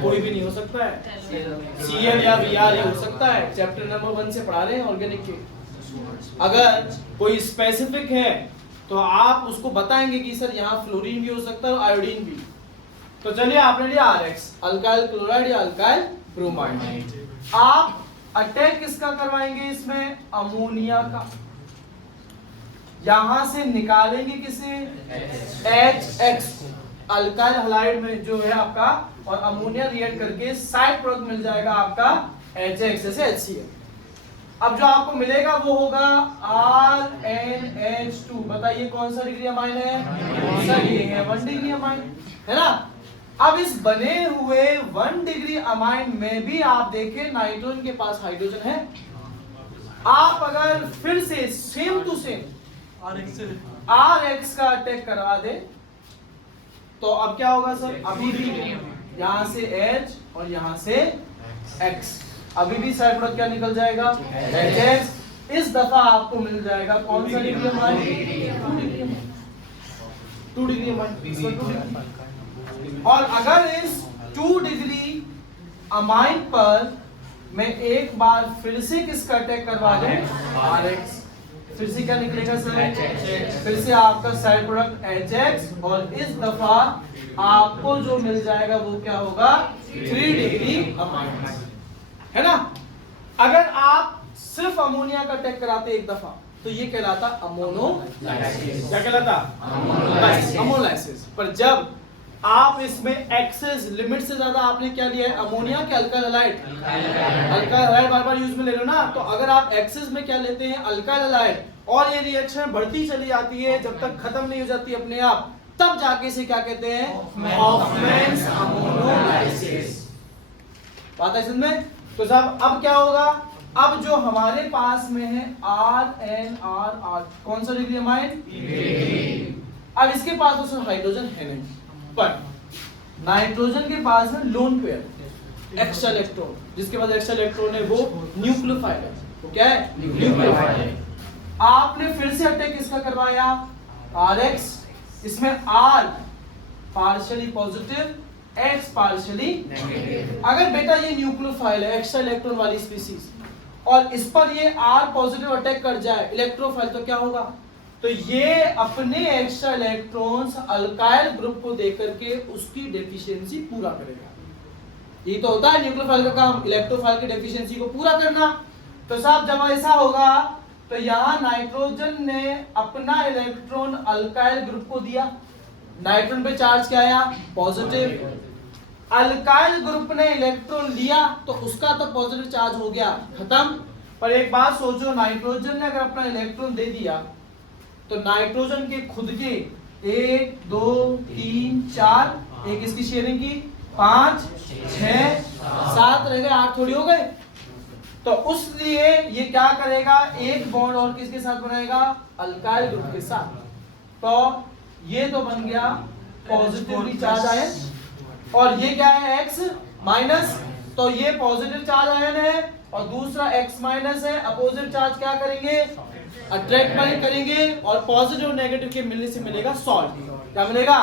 कोई भी नहीं हो सकता है, Cl या Br ये हो सकता है, चैप्टर नंबर 1 से पढ़ा रहे हैं ऑर्गेनिक के। अगर कोई स्पेसिफिक है तो आप उसको बताएंगे कि सर यहाँ फ्लोरीन भी हो सकता है और आयोडीन भी। तो चलिए आपने लिया RX, अल्काइल क्लोराइड या अल्काइल ब्रोमाइड। आप अटैक किसका करवाएंगे इसमें, अमोनिया का। यहां से निकालेंगे किसे, HX, अल्काइल हलाइड में जो है आपका, और अमोनिया रिएक्ट करके साइड प्रोडक्ट मिल जाएगा आपका HX जैसे HCl। अब जो आपको मिलेगा वो होगा RNH2। बताइए कौन सा डिग्री अमाइन है, सर ये है 1 डिग्री अमाइन, है ना। अब इस बने हुए 1 डिग्री अमाइन में भी आप देखें नाइट्रोजन के पास हाइड्रोजन है। आप अगर फिर से सेम टू सेम RX का अटैक करवा दे तो अब क्या होगा सर, अभी भी यहां से H और यहां से X, अभी भी साइड प्रोडक्ट क्या निकल जाएगा, HX। इस दफा आपको मिल जाएगा कौन सा डिग्री अमाइन, 2 डिग्री अमाइन। और अगर इस 2 डिग्री अमाइन पर मैं एक बार फिर से किसका अटैक करवा दूं, RX, फिर से क्या निकलेगा सर, फिर से आपका साइड प्रोडक्ट HX, और इस दफा आपको जो मिल जाएगा वो क्या होगा, 3 डिग्री अमाइन, है ना। अगर आप सिर्फ अमोनिया का अटैक कराते एक दफा तो ये कहलाता अमोनोलाइसिस। क्या कहलाता, अमोनोलाइसिस। पर जब आप इसमें एक्सेस लिमिट से ज्यादा आपने क्या लिया है, अमोनिया के अल्काइल हैलाइड, अल्काइल हैलाइड बार बार यूज में ले लो ना। तो अगर आप एक्सेस में क्या लेते हैं, अल्काइल हैलाइड, और ये रिएक्शन बढ़ती चली जाती है जब तक खत्म नहीं हो जाती अपने आप, तब जाके इसे क्या कहते हैं, हॉफमैन्स अमोनोलाइसिस। बात है समझ में? तो साहब अब क्या होगा, अब जो हमारे पास में है RnRr, कौन सा डिग्री अमाइन, अब इसके पास उसमें हाइड्रोजन है नहीं, पर नाइट्रोजन के पास है लोन पेयर एक्स्ट्रा इलेक्ट्रॉन, जिसके पास एक्स्ट्रा इलेक्ट्रॉन है वो न्यूक्लियोफाइल है। तो क्या है, न्यूक्लियोफाइल है। आपने फिर से अटैक किसका करवाया, Rx, इसमें R partially positive, X partially negative. अगर बेटा ये न्यूक्लियोफाइल है, एक्स्ट्रा इलेक्ट्रॉन वाली स्पीसीज, और इस पर ये R पॉजिटिव अटैक कर जाए इलेक्ट्रोफाइल, तो क्या होगा, तो ये अपने एक्स्ट्रा इलेक्ट्रॉन्स अल्काइल ग्रुप को देकर के उसकी डेफिशिएंसी पूरा करेगा। ये तो होता है न्यूक्लियोफाइल का काम, इलेक्ट्रोफाइल की डेफिशिएंसी को पूरा करना। तो साहब जब ऐसा होगा तो यहाँ नाइट्रोजन ने अपना इलेक्ट्रॉन अल्काइल ग्रुप को दिया, नाइट्रोजन पे चार्ज क्या आया, पॉजिटिव। अल्काइल ग्रुप ने इलेक्ट्रॉन लिया तो उसका तो पॉजिटिव चार्ज हो गया, खत्म। पर एक बात सोचो, नाइट्रोजन ने अगर अपना इलेक्ट्रॉन दे दिया तो नाइट्रोजन के खुद के 1 2 3 4, एक इसकी शेयरिंग की 5 6 7 रह गए, 8 थोड़ी हो गए। तो उसलिए ये क्या करेगा, एक बॉन्ड और किसके साथ बनाएगा, अल्काइल ग्रुप के साथ। तो ये तो बन गया पॉजिटिवली चार्ज आयन, और ये क्या है, X माइनस, तो ये पॉजिटिव चार्ज आयन है और दूसरा X माइनस है। अपोजिट चार्ज क्या करेंगे, अट्रैक्ट करेंगे, और पॉजिटिव और नेगेटिव के मिलने से मिलेगा सॉल्ट। क्या मिलेगा,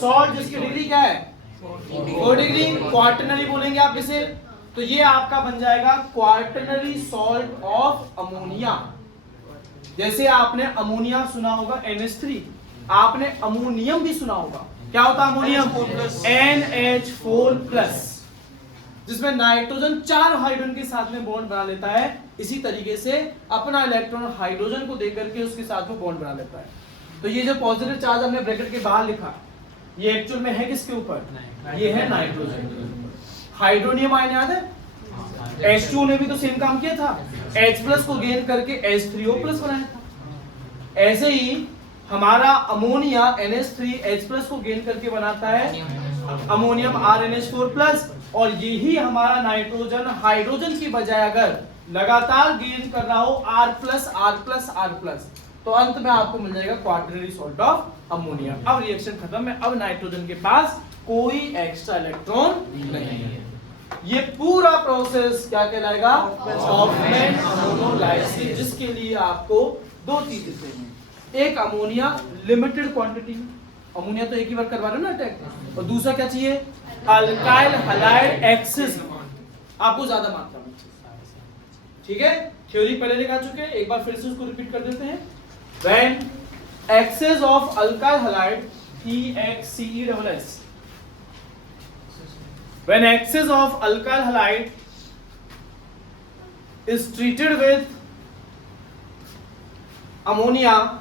सॉल्ट, जिसकी डिग्री क्या है, 4 डिग्री, क्वार्टनरी बोलेंगे आप इसे। तो ये आपका बन जाएगा क्वार्टनरी सॉल्ट ऑफ अमोनिया। जैसे आपने अमोनिया सुना होगा NH3, आपने अमोनियम भी सुना होगा, क्या होता है अमोनियम, NH4+, जिसमें नाइट्रोजन 4 हाइड्रोजन के साथ में बॉन्ड बना लेता है। इसी तरीके से अपना इलेक्ट्रॉन हाइड्रोजन को देकर के उसके साथ में बॉन्ड बना लेता है। तो ये जो पॉजिटिव चार्ज हमने ब्रैकेट के बाहर लिखा, ये एक्चुअल में है किसके ऊपर, ये है नाइट्रोजन। हाइड्रोनियम आयन याद है, H2 ने भी तो सेम काम किया था, H+ को गेन करके H3O+ बनाया था। ऐसे ही हमारा अमोनिया NH3H+ को गेन करके बनाता है अमोनियम RnH4+, और यही हमारा नाइट्रोजन हाइड्रोजन की बजाय अगर लगातार गेन कर रहा हो R+R+R+, तो अंत में आपको मिल जाएगा क्वार्टरनरी सॉल्ट ऑफ अमोनिया। अब रिएक्शन खत्म है, अब नाइट्रोजन के पास कोई एक्स्ट्रा इलेक्ट्रॉन नहीं है। ये पूरा प्रोसेस क्या कहलाएगा, हॉफमैन अमोनोलाइसिस, जिसके लिए आपको 2 चीजें चाहिए। एक अमोनिया लिमिटेड क्वांटिटी, अमोनिया तो एक ही बार करवा रहे हो ना अटैक, और दूसरा क्या चाहिए, अल्काइल हैलाइड एक्सेस, आपको ज्यादा मात्रा में चाहिए। ठीक है, थ्योरी पहले लिखा चुके हैं, एक बार फिर से उसको रिपीट कर देते हैं। When excess of alkyl halide EXCESS, when excess of alkyl halide is treated with ammonia,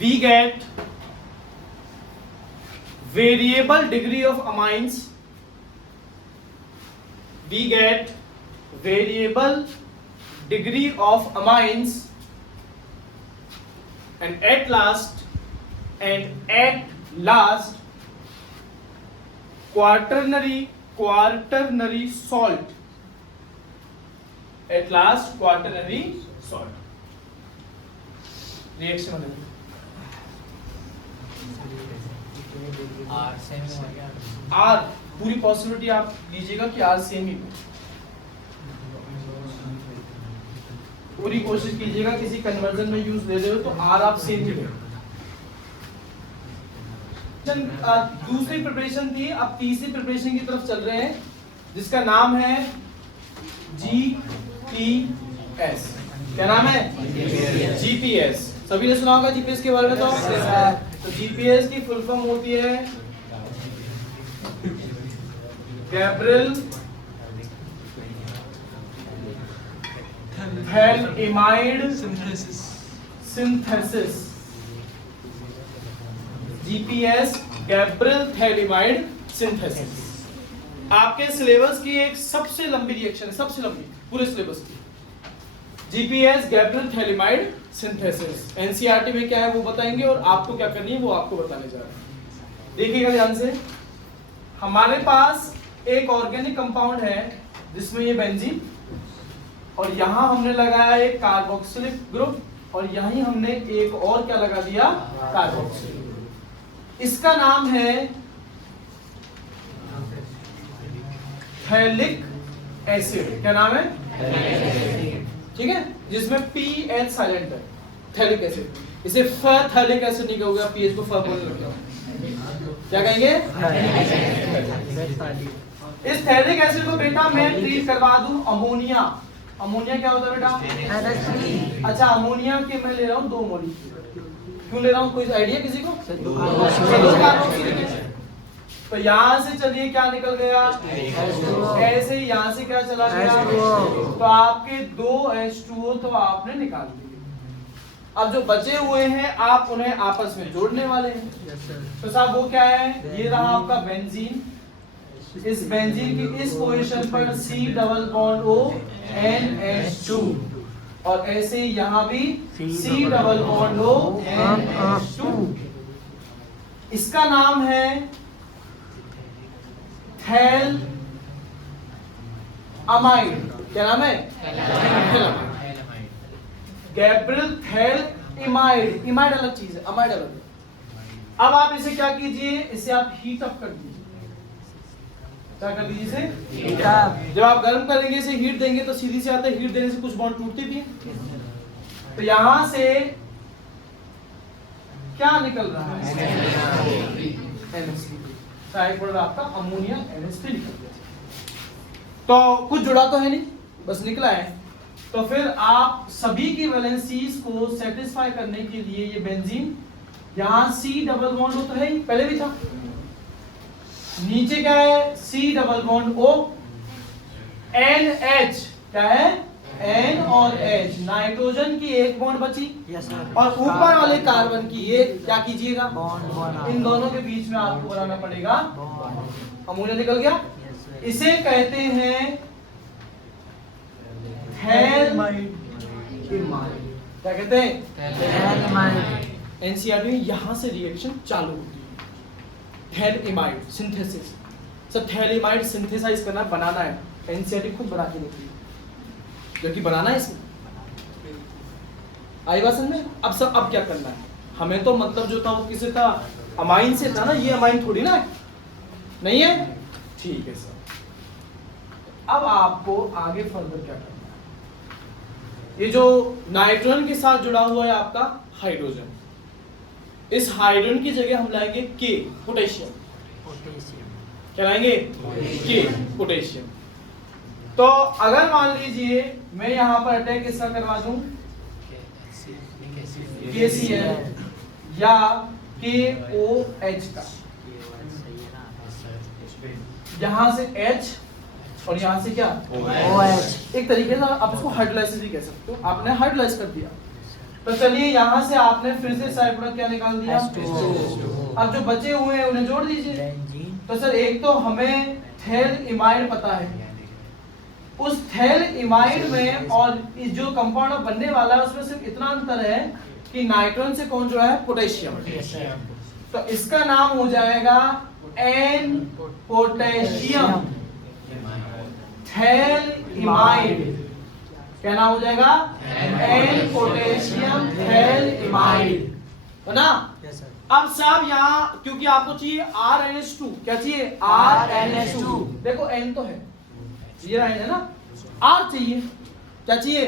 we get variable degree of amines, we get variable degree of amines, and at last quaternary salt, at last quaternary salt reaction हो जाएगी। R पूरी possibility आप लीजिएगा कि R same ही हो, पूरी कोशिश कीजिएगा किसी कन्वर्जन में यूज ले रहे हो तो R आप सेम ही लो। दूसरी प्रिपरेशन थी, अब तीसरी प्रिपरेशन की तरफ चल रहे हैं, जिसका नाम है GPS। क्या नाम है, GPS। सभी ने सुना होगा GPS के बारे में। तो GPS की फुल फॉर्म होती है Gabriel phthalimide synthesis. GPS Gabriel phthalimide synthesis. आपके सिलेबस की एक सबसे लंबी रिएक्शन है, सबसे लंबी पूरे सिलेबस की, GPS Gabriel phthalimide synthesis. NCERT में क्या है वो बताएंगे और आपको क्या करनी है वो आपको बताने जा रहे हैं। देखिएगा ध्यान से, हमारे पास एक ऑर्गेनिक कंपाउंड है जिसमें ये बेंजीन, और यहां हमने लगाया एक कार्बोक्सिलिक ग्रुप, और यहीं हमने एक और क्या लगा दिया, कार्बोक्सिलिक ग्रुप। इसका नाम है थैलिक एसिड। क्या नाम है? ठीक है, जिसमें पीएच साइलेंट है, थैलिक एसिड। इसे थैलिक एसिड नहीं कहोगे, पीएच को फ बोलने लग जाओ। क्या कहेंगे? इस थैलिक एसिड को बेटा मैं ट्रीट करवा दूं अमोनिया। अमोनिया क्या होता है बेटा? अच्छा, अमोनिया के मैं ले रहा हूं 2 मॉलिक्यूल। क्यों ले रहा हूं, कोई आइडिया किसी को? तो यहाँ से चलिए क्या निकल गया, ऐसे ही यहाँ से क्या चला गया, तो आपके 2 H2O तो आपने निकाल दिए। अब जो बचे हुए हैं आप उन्हें आपस में जोड़ने वाले हैं। तो साहब वो क्या है, ये रहा आपका बेंजीन। इस बेंजीन की इस पोजीशन पर C double bond O NH2, और ऐसे यहाँ भी C double bond O NH2। इसका नाम है थैल अमाइड। क्या नाम है? गैब्रियल थैल इमाइड। इमाइड अलग चीज है, अमाइड अलग। अब आप इसे क्या कीजिए, इसे आप हीट अप कर दीजिए। क्या कर दीजिए इसे? जब आप गर्म करेंगे, इसे हीट देंगे तो सीधी से आते, हीट देने से कुछ बॉन्ड टूटते भी हैं। तो यहां से क्या निकल रहा है? साइड पर आपका अमोनिया NH3 निकल गया। तो कुछ जुड़ा तो है नहीं, बस निकला है। तो फिर आप सभी की वैलेंसीज को सेटिस्फाई करने के लिए ये बेंजीन, यहाँ C डबल बॉन्ड O तो है ही, पहले भी था। नीचे क्या है? C double bond O NH। क्या है? N और H, नाइट्रोजन की एक बॉन्ड बची, और ऊपर वाले कार्बन की एक, क्या कीजिएगा, इन दोनों के बीच में आपको बनाना पड़ेगा। अमोनिया निकल गया। इसे कहते हैं थैलमाइड। क्या कहते हैं? एनसीईआरटी में यहां से रिएक्शन चालू होती है, थैलिमाइड सिंथेसिस। सब थैलिमाइड सिंथेसाइज करना, बनाना है। एनसीईआरटी खुद बना के निकली, क्योंकि बनाना है इसमें। आई बात समझ में? अब क्या करना है हमें, तो मतलब जो था वो किसे था, अमाइन से था ना, ये अमाइन थोड़ी ना है, नहीं है? ठीक है सर। अब आपको आगे फर्दर क्या करना है, ये जो नाइट्रोजन के साथ जुड़ा हुआ है आपका हाइड्रोजन, इस हाइड्रोजन की जगह हम लाएंगे के, पोटेशियम। क्या लाएंगे? के, पोटेशियम। तो अगर मान लीजिए मैं यहाँ पर अटैक किसका करवा दूं, KCl या KOH का, यहाँ से H और यहाँ से क्या, OH। एक तरीके से आप इसको हाइड्रोलाइसिस भी कह सकते हो, आपने हाइड्रोलाइज कर दिया। तो चलिए यहाँ से आपने फिर से साइड प्रोडक्ट क्या निकाल दिया, अब जो बचे हुए हैं उन्हें जोड़ दीजिए। तो सर एक तो हमें थैल इमाइड पता है, उस थैल इमाइड में और इस जो कंपाउंड बनने वाला है उसमें सिर्फ इतना अंतर है कि नाइट्रोजन से कौन जुड़ा है, पोटेशियम। तो इसका नाम हो जाएगा N पोटेशियम थैल इमाइड। क्या नाम हो जाएगा, N पोटेशियम थैल इमाइड, है ना? अब साहब यहाँ क्योंकि आपको चाहिए RNH2, क्या चाहिए, RNH2। देखो N तो है, ये है ना, R चाहिए, क्या चाहिए,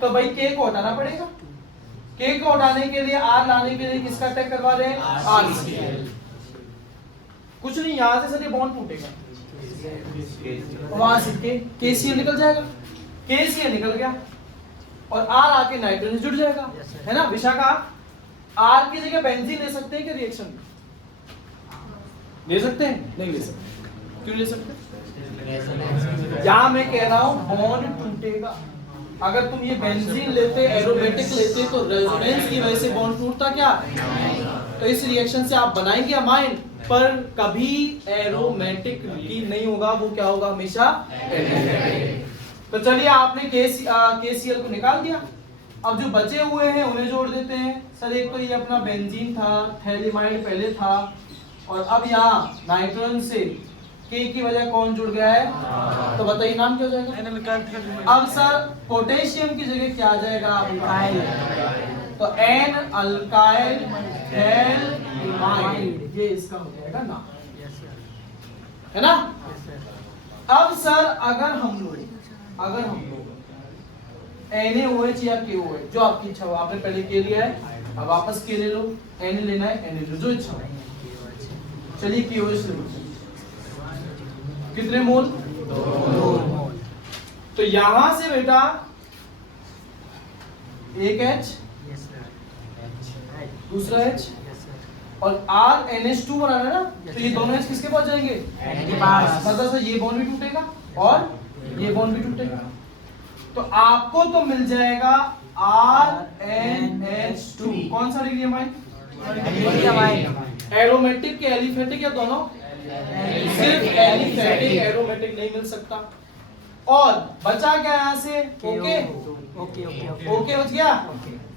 तो भाई K को हटाना पड़ेगा। K को हटाने के लिए R लाने के लिए किसका अटैक करवा रहे हैं, RCl। कुछ नहीं, यहाँ से सर ये बॉन्ड टूटेगा, वहां से KCl निकल जाएगा, KCl निकल गया और R आके नाइट्रोजन जुड़ जाएगा, है ना विशाखा? R की जगह बेंजीन ले सकते हैं क्या रिएक्शन में? ले सकते हैं? नहीं ले सकते। क्यों ले सकते? यहाँ मैं कह रहा हूँ बॉन्ड टूटेगा। अगर तुम ये बेंजीन लेते, एरोमेटिक लेते, तो रेजोनेंस की वजह से बॉन्ड टूटता क्या? तो इस रिएक्शन से आप बनाएंगे अमाइन, पर कभी एरोमेटिक नहीं होगा, वो क्या होगा हमेशा एलिफेटिक। तो चलिए आपने KCl को निकाल दिया, अब जो बचे हुए हैं उन्हें जोड़ देते हैं। सर एक तो ये अपना बेंजीन था, थैलिमाइड पहले था, और अब यहाँ नाइट्रोजन से K की वजह कौन जुड़ गया है, तो बताइए नाम क्या हो जाएगा। अब सर पोटेशियम की जगह क्या आ जाएगा, तो एन अल्काइल हैलाइड, ये इसका हो जाएगा नाम, है ना। अब सर अगर हम लोग NaOH या KOH, जो आपकी इच्छा हो, आपने पहले K लिया है, अब वापस K ले लो, Na लेना है Na लो, जो इच्छा हो। चलिए KOH ले लो, कितने मोल, 2 मोल। तो यहां से बेटा एक H, दूसरा H, और RNH2 बनाना है ना, तो ये दोनों H किसके पास जाएंगे, मतलब सर ये बॉन्ड भी टूटेगा और ये बॉन्ड भी टूटेगा, तो आपको तो मिल जाएगा RNH2। कौन सा डिग्री अमाइन, एरोमेटिक के एलिफेटिक या दोनों, सिर्फ एलिफेटिक, एरोमेटिक नहीं मिल सकता। और बचा क्या यहाँ से, ओके बच गया।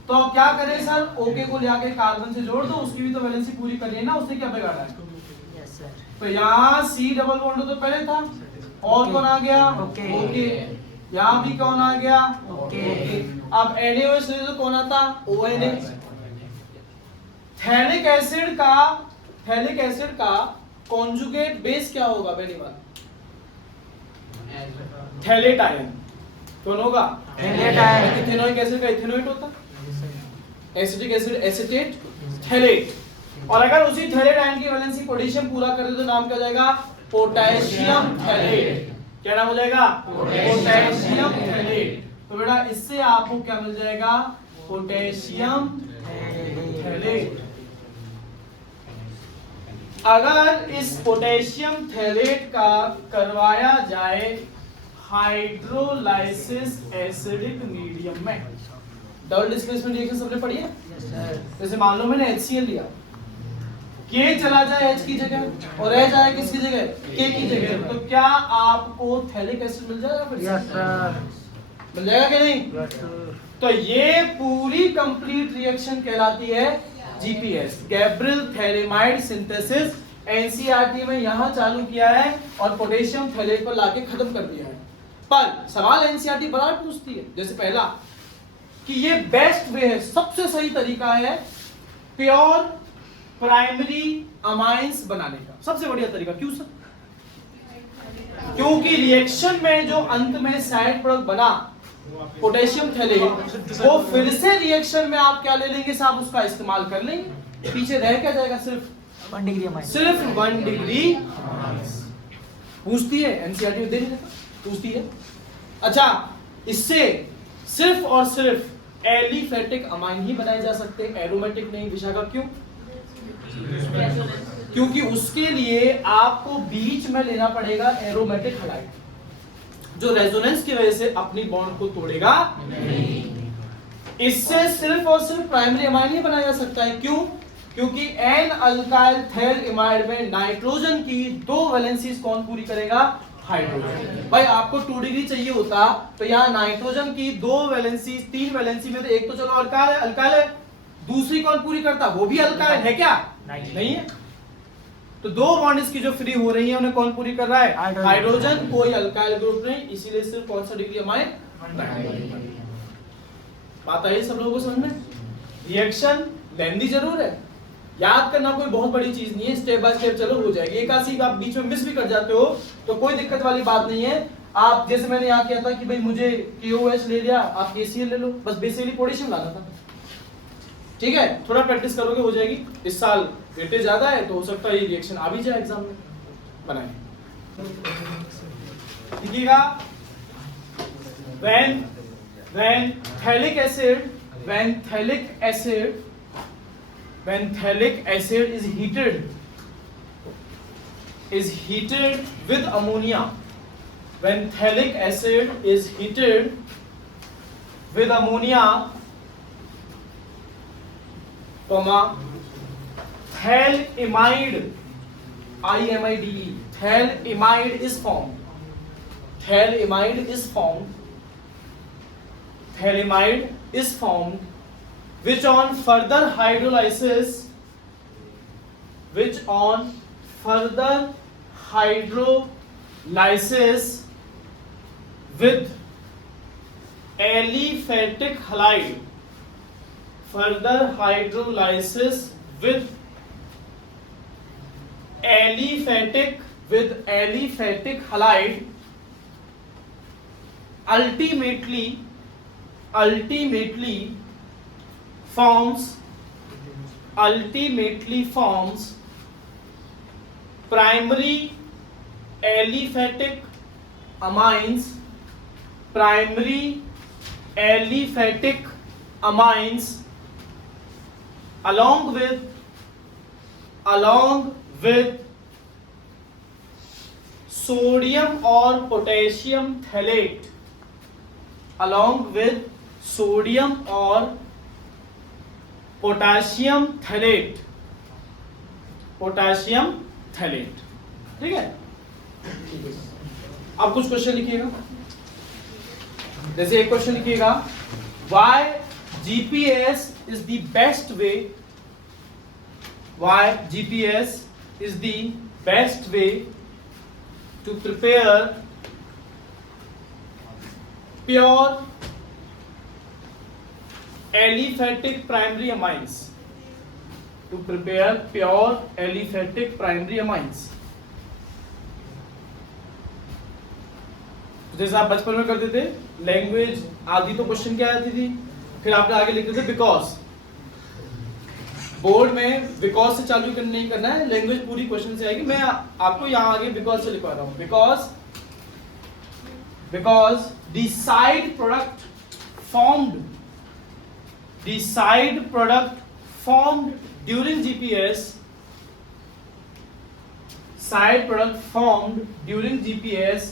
तो क्या करें सर, ओके को लेके कार्बन से जोड़ दो, उसकी भी तो वैलेंसी पूरी करनी है ना, उसने क्या बिगाड़ा है। तो यहाँ C डबल बॉन्ड तो पहले था, और कौन आ गया, ओके, यहाँ भी कौन आ गया, ओके। अब NaOH ले तो कौन आता, ONH। थैलिक एसिड का कॉन्जुगेट बेस क्या होगा, पहली बात थैलेट आयन, कौन होगा, थैलेट आयन। इथेनोइक एसिड का इथेनोइट होता, एसिटिक एसिड एसीटेट, थैलेट। और अगर उसी थैलेट आयन की वैलेंसी पोटेशियम पूरा कर दे तो नाम क्या हो जाएगा, पोटेशियम थैलेट। क्या नाम हो जाएगा, पोटेशियम थैलेट। तो बेटा इससे आपको क्या मिल जाएगा, पोटेशियम थैलेट। अगर इस पोटेशियम थैलेट का करवाया जाए हाइड्रोलाइसिस एसिडिक मीडियम में, डबल डिस्प्लेसमेंट रिएक्शन सबने पढ़ी है, जैसे मान लो मैंने HCl लिया, K चला जाए H की जगह और H आए किसकी जगह, K की जगह, तो क्या आपको थैलिक एसिड मिल जाएगा फिर? यस सर, मिल जाएगा कि नहीं? तो ये पूरी कंप्लीट रिएक्शन कहलाती है GPS, Gabriel phthalimide synthesis. NCERT में यहाँ चालू किया है और पोटेशियम थैलेट को लाके खत्म कर दिया है। पर सवाल NCERT बड़ा पूछती है, जैसे पहला कि ये बेस्ट वे है, सबसे सही तरीका है प्योर प्राइमरी अमाइंस बनाने का, सबसे बढ़िया तरीका। क्यों सर? क्योंकि रिएक्शन में जो अंत में साइड प्रोडक्ट बना पोटेशियम थैलेट, वो फिर से रिएक्शन में आप क्या ले लेंगे साहब, उसका इस्तेमाल कर लेंगे, पीछे रह क्या जाएगा, सिर्फ 1 डिग्री अमाइंस, सिर्फ 1 डिग्री पूछती है NCERT में, देख पूछती है। अच्छा, इससे सिर्फ और सिर्फ एलिफेटिक अमाइन ही बनाए जा सकते हैं, एरोमेटिक नहीं। विशाखा क्यों? क्योंकि उसके लिए आपको बीच में लेना पड़ेगा एरोमेटिक हैलाइड, जो रेजोनेंस की वजह से अपनी बॉन्ड को तोड़ेगा नहीं। इससे सिर्फ और सिर्फ प्राइमरी अमाइन ही बनाया जा सकता है। क्यों? क्योंकि एन अल्काइल थैल इमाइड में नाइट्रोजन की 2 वैलेंसीज कौन पूरी करेगा, हाइड्रोजन। भाई आपको 2 डिग्री चाहिए होता तो यहाँ नाइट्रोजन की 2 वैलेंसी, 3 वैलेंसी में तो एक तो चलो अल्काइल है, दूसरी कौन पूरी करता, वो भी अल्काइल है क्या, नहीं है। तो 2 बॉन्ड इसकी जो फ्री हो रही है उन्हें कौन पूरी कर रहा है, हाइड्रोजन, कोई अल्काइल ग्रुप नहीं, इसीलिए सिर्फ कौन सा डिग्री अमाइन। बात आई सब लोगों को समझ में? रिएक्शन लेंदी जरूर है, याद करना कोई बहुत बड़ी चीज नहीं है, स्टेप बाय स्टेप चलो हो जाएगी। एक आसी आप बीच में मिस भी कर जाते हो तो कोई दिक्कत वाली बात नहीं है। आप जैसे मैंने यहाँ किया था कि भाई मुझे KOH ले लिया, आप KCl ले लो, बस बेसिकली पोटेशियम लाना था, ठीक है। थोड़ा प्रैक्टिस करोगे हो जाएगी। इस साल वेटेज ज्यादा है तो हो सकता है ये रिएक्शन आ भी जाए एग्जाम में, बनाए। देखिएगा, when thalic acid is heated with ammonia, when thalic acid is heated with ammonia, comma thaleamide, IMIDE, thaleamide is formed. Thaleamide is formed. Thaleamide is formed, which on further hydrolysis, with aliphatic halide, further hydrolysis with aliphatic halide ultimately forms primary aliphatic amines, along with sodium or potassium phthalate, ठीक है। अब कुछ question लिखिएगा, जैसे एक question लिखिएगा, why GPS is the best way to prepare pure aliphatic primary amines, जैसे आप बचपन में करते थे, लैंग्वेज आदि तो क्वेश्चन क्या आती थी, फिर आपने आगे लिखते थे बिकॉज। बोर्ड में बिकॉज से चालू नहीं करना है, लैंग्वेज पूरी क्वेश्चन से आएगी। मैं आपको यहाँ आगे बिकॉज से लिखवा रहा हूँ। Because the side product formed during GPS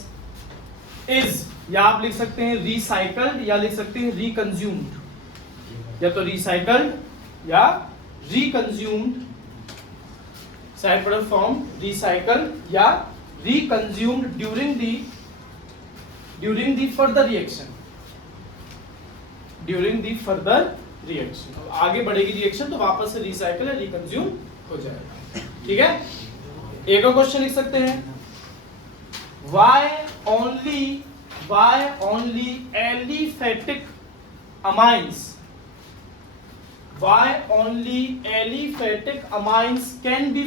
is, या आप लिख सकते हैं रिसाइकल्ड या लिख सकते हैं रिकंज्यूम्ड, या तो रिसाइकल्ड या रिकंज्यूम्ड। साइड प्रोडक्ट फॉर्म रिसाइकल्ड या रिकंज्यूम्ड ड्यूरिंग द फर्दर रिएक्शन। आगे बढ़ेगी रिएक्शन तो वापस से रिसाइकल या रिकंज्यूम हो जाएगा, ठीक है। एक और क्वेश्चन लिख सकते हैं, why only aliphatic amines can be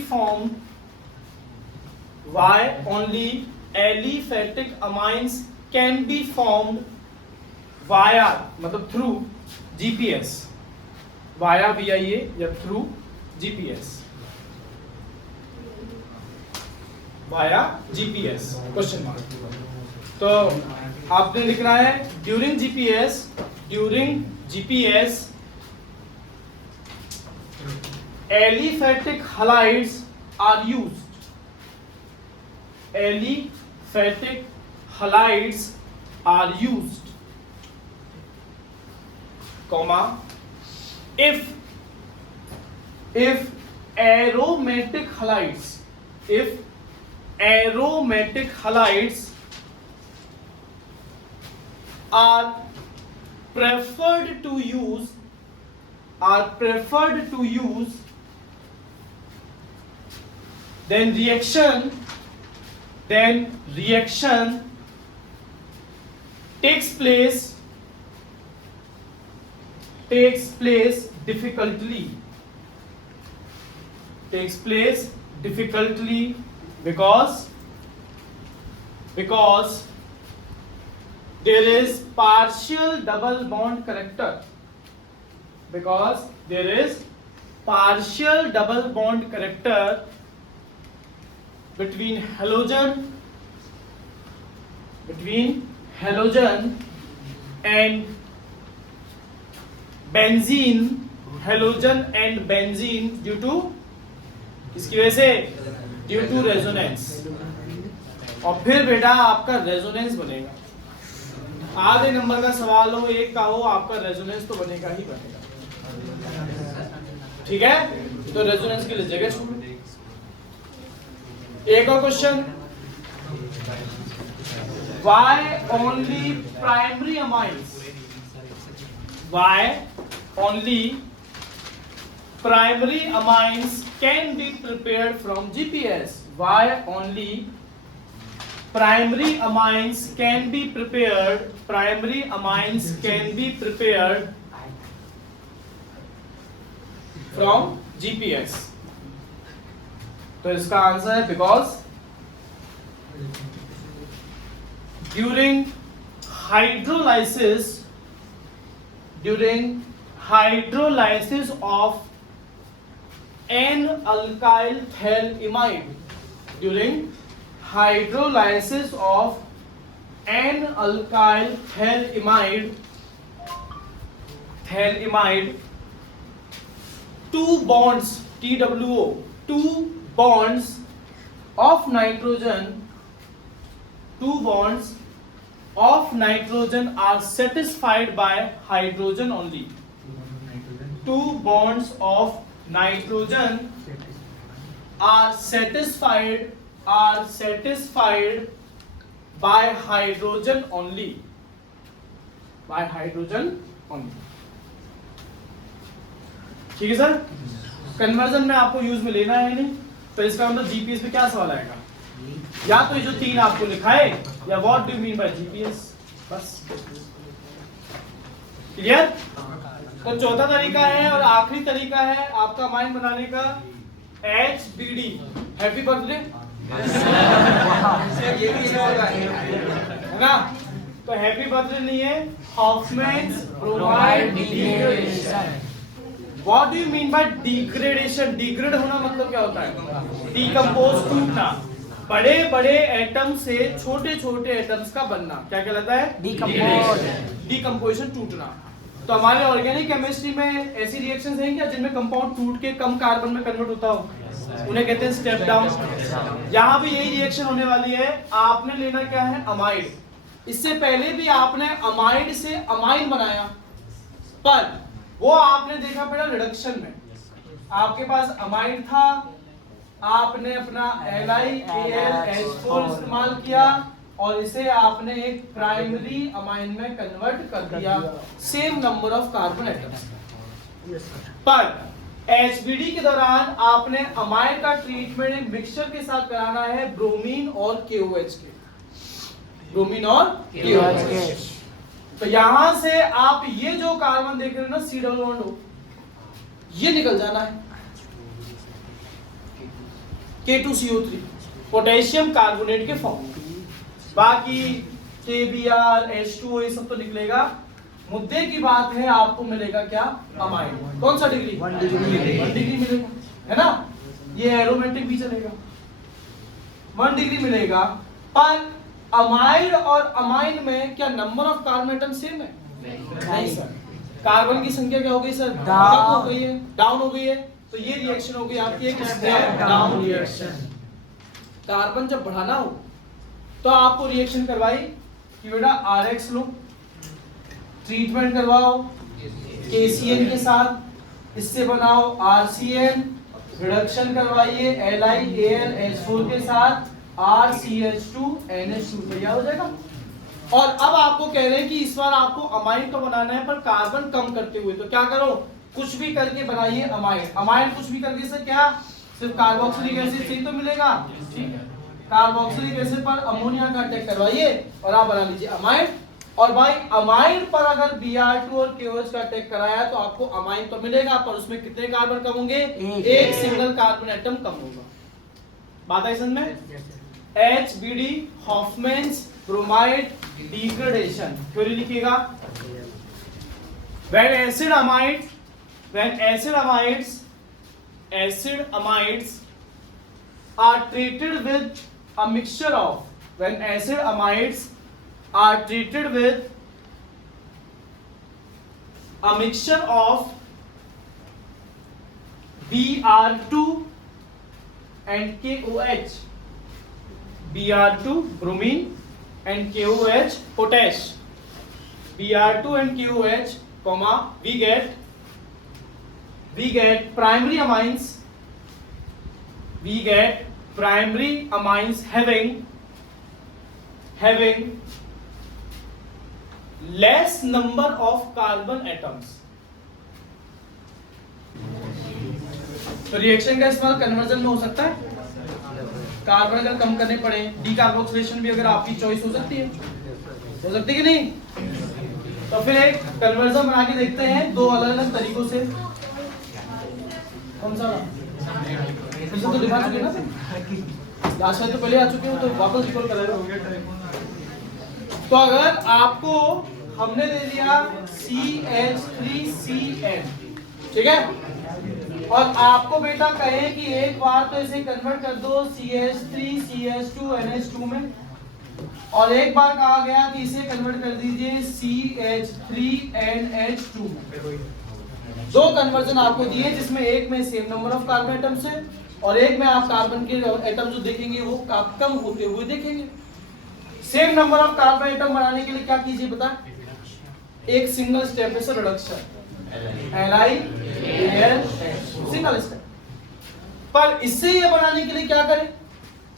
formed, via मतलब थ्रू GPS, via VIA या through GPS, via GPS question mark. तो आपने लिखना है during GPS aliphatic halides are used, comma, if aromatic halides are preferred to use, then reaction takes place difficultly, because there is partial double bond character, between halogen and benzene, due to इसकी वजह से due to resonance. और फिर बेटा आपका resonance बनेगा, आधे number का सवाल हो, एक का हो, आपका रेजोनेंस तो बनेगा ही बनेगा, ठीक है। तो रेजोनेंस के लिए जगह छोड़। एक और question, why only primary amines, why only primary amines can be prepared from GPS, why only primary amines can be prepared, primary amines can be prepared from GPS? तो इसका आंसर है because during hydrolysis of N-alkyl phthalimide, during hydrolysis of N-alkyl phthalimide, two bonds TWO, two bonds of nitrogen, two bonds of nitrogen are satisfied by hydrogen only. Two bonds of nitrogen are satisfied by hydrogen only, by hydrogen only. ठीक है sir, conversion में आपको use में लेना है नहीं, तो इसका मतलब जीपीएस पे क्या सवाल आएगा, या तो ये जो तीन आपको लिखा है, या what do you mean bye GPS, बस क्लियर। तो चौथा तरीका है और आखिरी तरीका है आपका माइंड बनाने का, HBD, हैप्पी बर्थडे है ना, तो हैप्पी बर्थडे नहीं है, Hofmann's bromide degradation. What do you mean by degradation, degrade होना मतलब क्या होता है, डिकम्पोज, टूटना, बड़े बड़े एटम से छोटे छोटे एटम्स का बनना, क्या कहलाता है, डिकम्पोजिशन, टूटना। तो हमारे ऑर्गेनिक केमिस्ट्री में ऐसी रिएक्शंस हैं क्या जिनमें कंपाउंड टूट के कम कार्बन में कन्वर्ट होता हो, उन्हें कहते हैं स्टेप डाउन। यहाँ भी यही रिएक्शन होने वाली है। आपने लेना क्या है, अमाइड। इससे पहले भी आपने अमाइड से अमाइन बनाया, पर वो आपने देखा पड़ा रिडक्शन में, आपके पास अमाइड था, आपने अपना LiAlH4 इस्तेमाल किया और इसे आपने एक प्राइमरी अमाइन में कन्वर्ट कर दिया, same number of carbon atoms. पर HBD के दौरान आपने अमाइन का ट्रीटमेंट एक मिक्सचर के साथ कराना है, ब्रोमीन और KOH के, ब्रोमीन और KOH। तो यहां से आप ये जो कार्बन देख रहे हो ना, C डबल बॉन्ड हो, ये निकल जाना है, K2CO3, पोटेशियम कार्बोनेट के फॉर्म में। बाकी KBr, H2O ये सब तो निकलेगा। मुद्दे की बात है, आपको मिलेगा क्या, अमाइन। कौन सा डिग्री, 1 डिग्री मिलेगा, है ना। ये एरोमेटिक भी चलेगा, 1 डिग्री मिलेगा। पर अमाइड और अमाइन में क्या number of carbon atom same है, नहीं सर। कार्बन की संख्या क्या हो गई सर, डाउन हो गई है, डाउन हो गई है। तो ये रिएक्शन हो गई आपकी एक स्टेप डाउन रिएक्शन। कार्बन जब बढ़ाना हो तो आपको रिएक्शन करवाई कि बेटा RX लो, ट्रीटमेंट करवाओ KCN के साथ, इससे बनाओ RCN, रिडक्शन करवाइए LiAlH4 के साथ RCH2NH2, तैयार हो जाएगा। और अब आपको कह रहे हैं कि इस बार आपको अमाइन का बनाना है पर कार्बन कम करते हुए, तो क्या करो, कुछ भी करके बनाइए अमाइन। अमाइन कुछ भी करके से क्या, सिर्फ कार्बोक्सिलिक एसिड से तो मिलेगा, ठीक है। कार्बोक्सिलिक एसिड पर अमोनिया का अटैक करवाइए और आप बना लीजिए अमाइन। और भाई अमाइन पर अगर Br2 और KOH का अटैक कराया तो आपको अमाइन तो मिलेगा, पर उसमें कितने कार्बन कम होंगे, एक सिंगल कार्बन एटम कम होगा। बात आई समझ में। HBD, हॉफमैन्स ब्रोमाइड डिग्रेडेशन, थ्योरी लिखिएगा। When acid amides are treated with a mixture of, when acid amides are treated with a mixture of Br2 and KOH, Br2 bromine and KOH potash, Br2 and KOH, comma, we get primary amines we get primary amines having less number of carbon atoms. तो reaction का इस्तेमाल conversion में हो सकता है। Carbon अगर कम करने पड़े, डीकार्बोक्सिलेशन भी अगर आपकी चॉइस हो सकती है कि नहीं? तो फिर एक कन्वर्जन बना के देखते हैं दो अलग अलग तरीकों से। कौन सा? फिर से तो दिखा चुके ना, लास्ट टाइम तो पहले आ चुके हो, तो वापस रिकॉल करेगा। तो अगर आपको हमने दे दिया CH3CN, ठीक है, और आपको बेटा कहे कि एक बार तो इसे कन्वर्ट कर दो CH3CH2NH2 में, और एक बार कहा गया कि इसे कन्वर्ट कर दीजिए CH3NH2 में। दो कन्वर्जन आपको दिए जिसमें एक में same number of carbon atoms है और एक में आप कार्बन के एटम जो देखेंगे वो कम होते हुए देखेंगे। Same number of carbon atom बनाने के लिए क्या कीजिए पता? एक सिंगल स्टेप है sir, reduction, LiAl single step. पर इससे ये बनाने के लिए क्या करें?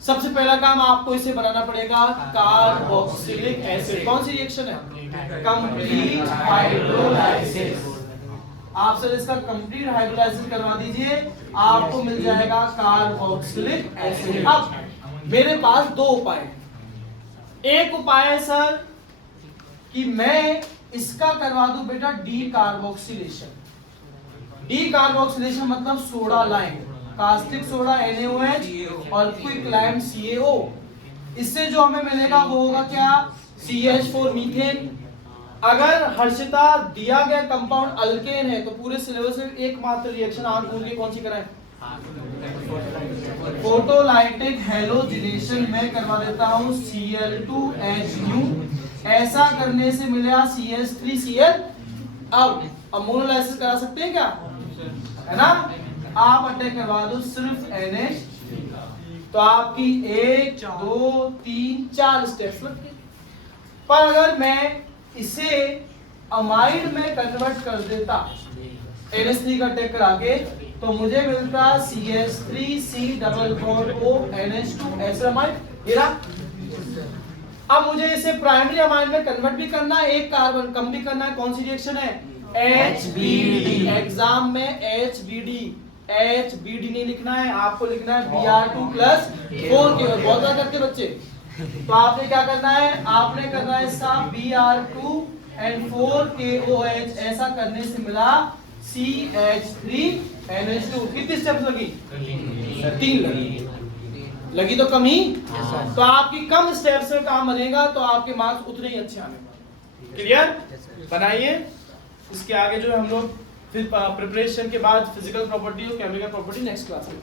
सबसे पहला काम आपको इसे बनाना पड़ेगा कार्बोक्सिलिक एसिड। कौन सी रिएक्शन है? Complete hydrolysis. आप सर इसका कंप्लीट हाइड्रोलाइसिस करवा दीजिए, आपको मिल जाएगा कार्बोक्सिलिक एसिड। अब मेरे पास दो उपाय हैं। एक उपाय है सर कि मैं इसका करवा दूं बेटा डीकार्बोक्सिलेशन। डीकार्बोक्सिलेशन मतलब soda lime, caustic soda NaOH और क्विक लाइम CaO। इससे जो हमें मिलेगा वो होगा क्या? CH4 methane. अगर हर्षिता दिया गया कंपाउंड अल्केन है तो पूरे सिलेबस में एकमात्र रिएक्शन आप भूल के कौन सी कराएं? फोटोलाइटिक हैलोजिनेशन में करवा देता हूं Cl2Hu। ऐसा करने से मिलेगा CH3Cl। अब अमोनोलाइसिस करा सकते हैं क्या? है ना? आप अटैक करवा दो सिर्फ NH, तो आपकी 1 2 3 4 स्टेप्स लग गए। पर अगर मैं इसे अमाइड में कन्वर्ट कर देता NH3 का अटैक करा के, तो मुझे मिलता CH3C_O NH2 एसिड। अब मुझे इसे प्राइमरी अमाइन में कन्वर्ट भी करना है, एक कार्बन कम भी करना है। कौन सी रिएक्शन है? HBD। एग्जाम में HBD नहीं लिखना है, आपको लिखना है Br2+4 बहुत ज्यादा करते बच्चे। तो आपने क्या करना है? आपने करना है Br2 and 4KOH। ऐसा करने से मिला CH3NH2। कितनी स्टेप्स लगी? 3 लगी तो कम ही। तो आपकी कम स्टेप्स में काम बनेगा तो आपके मार्क्स उतने ही अच्छे आने वाले। क्लियर? बनाइए। इसके आगे जो है हम लोग फिर प्रिपरेशन के बाद फिजिकल प्रॉपर्टी और केमिकल प्रॉपर्टी नेक्स्ट क्लास में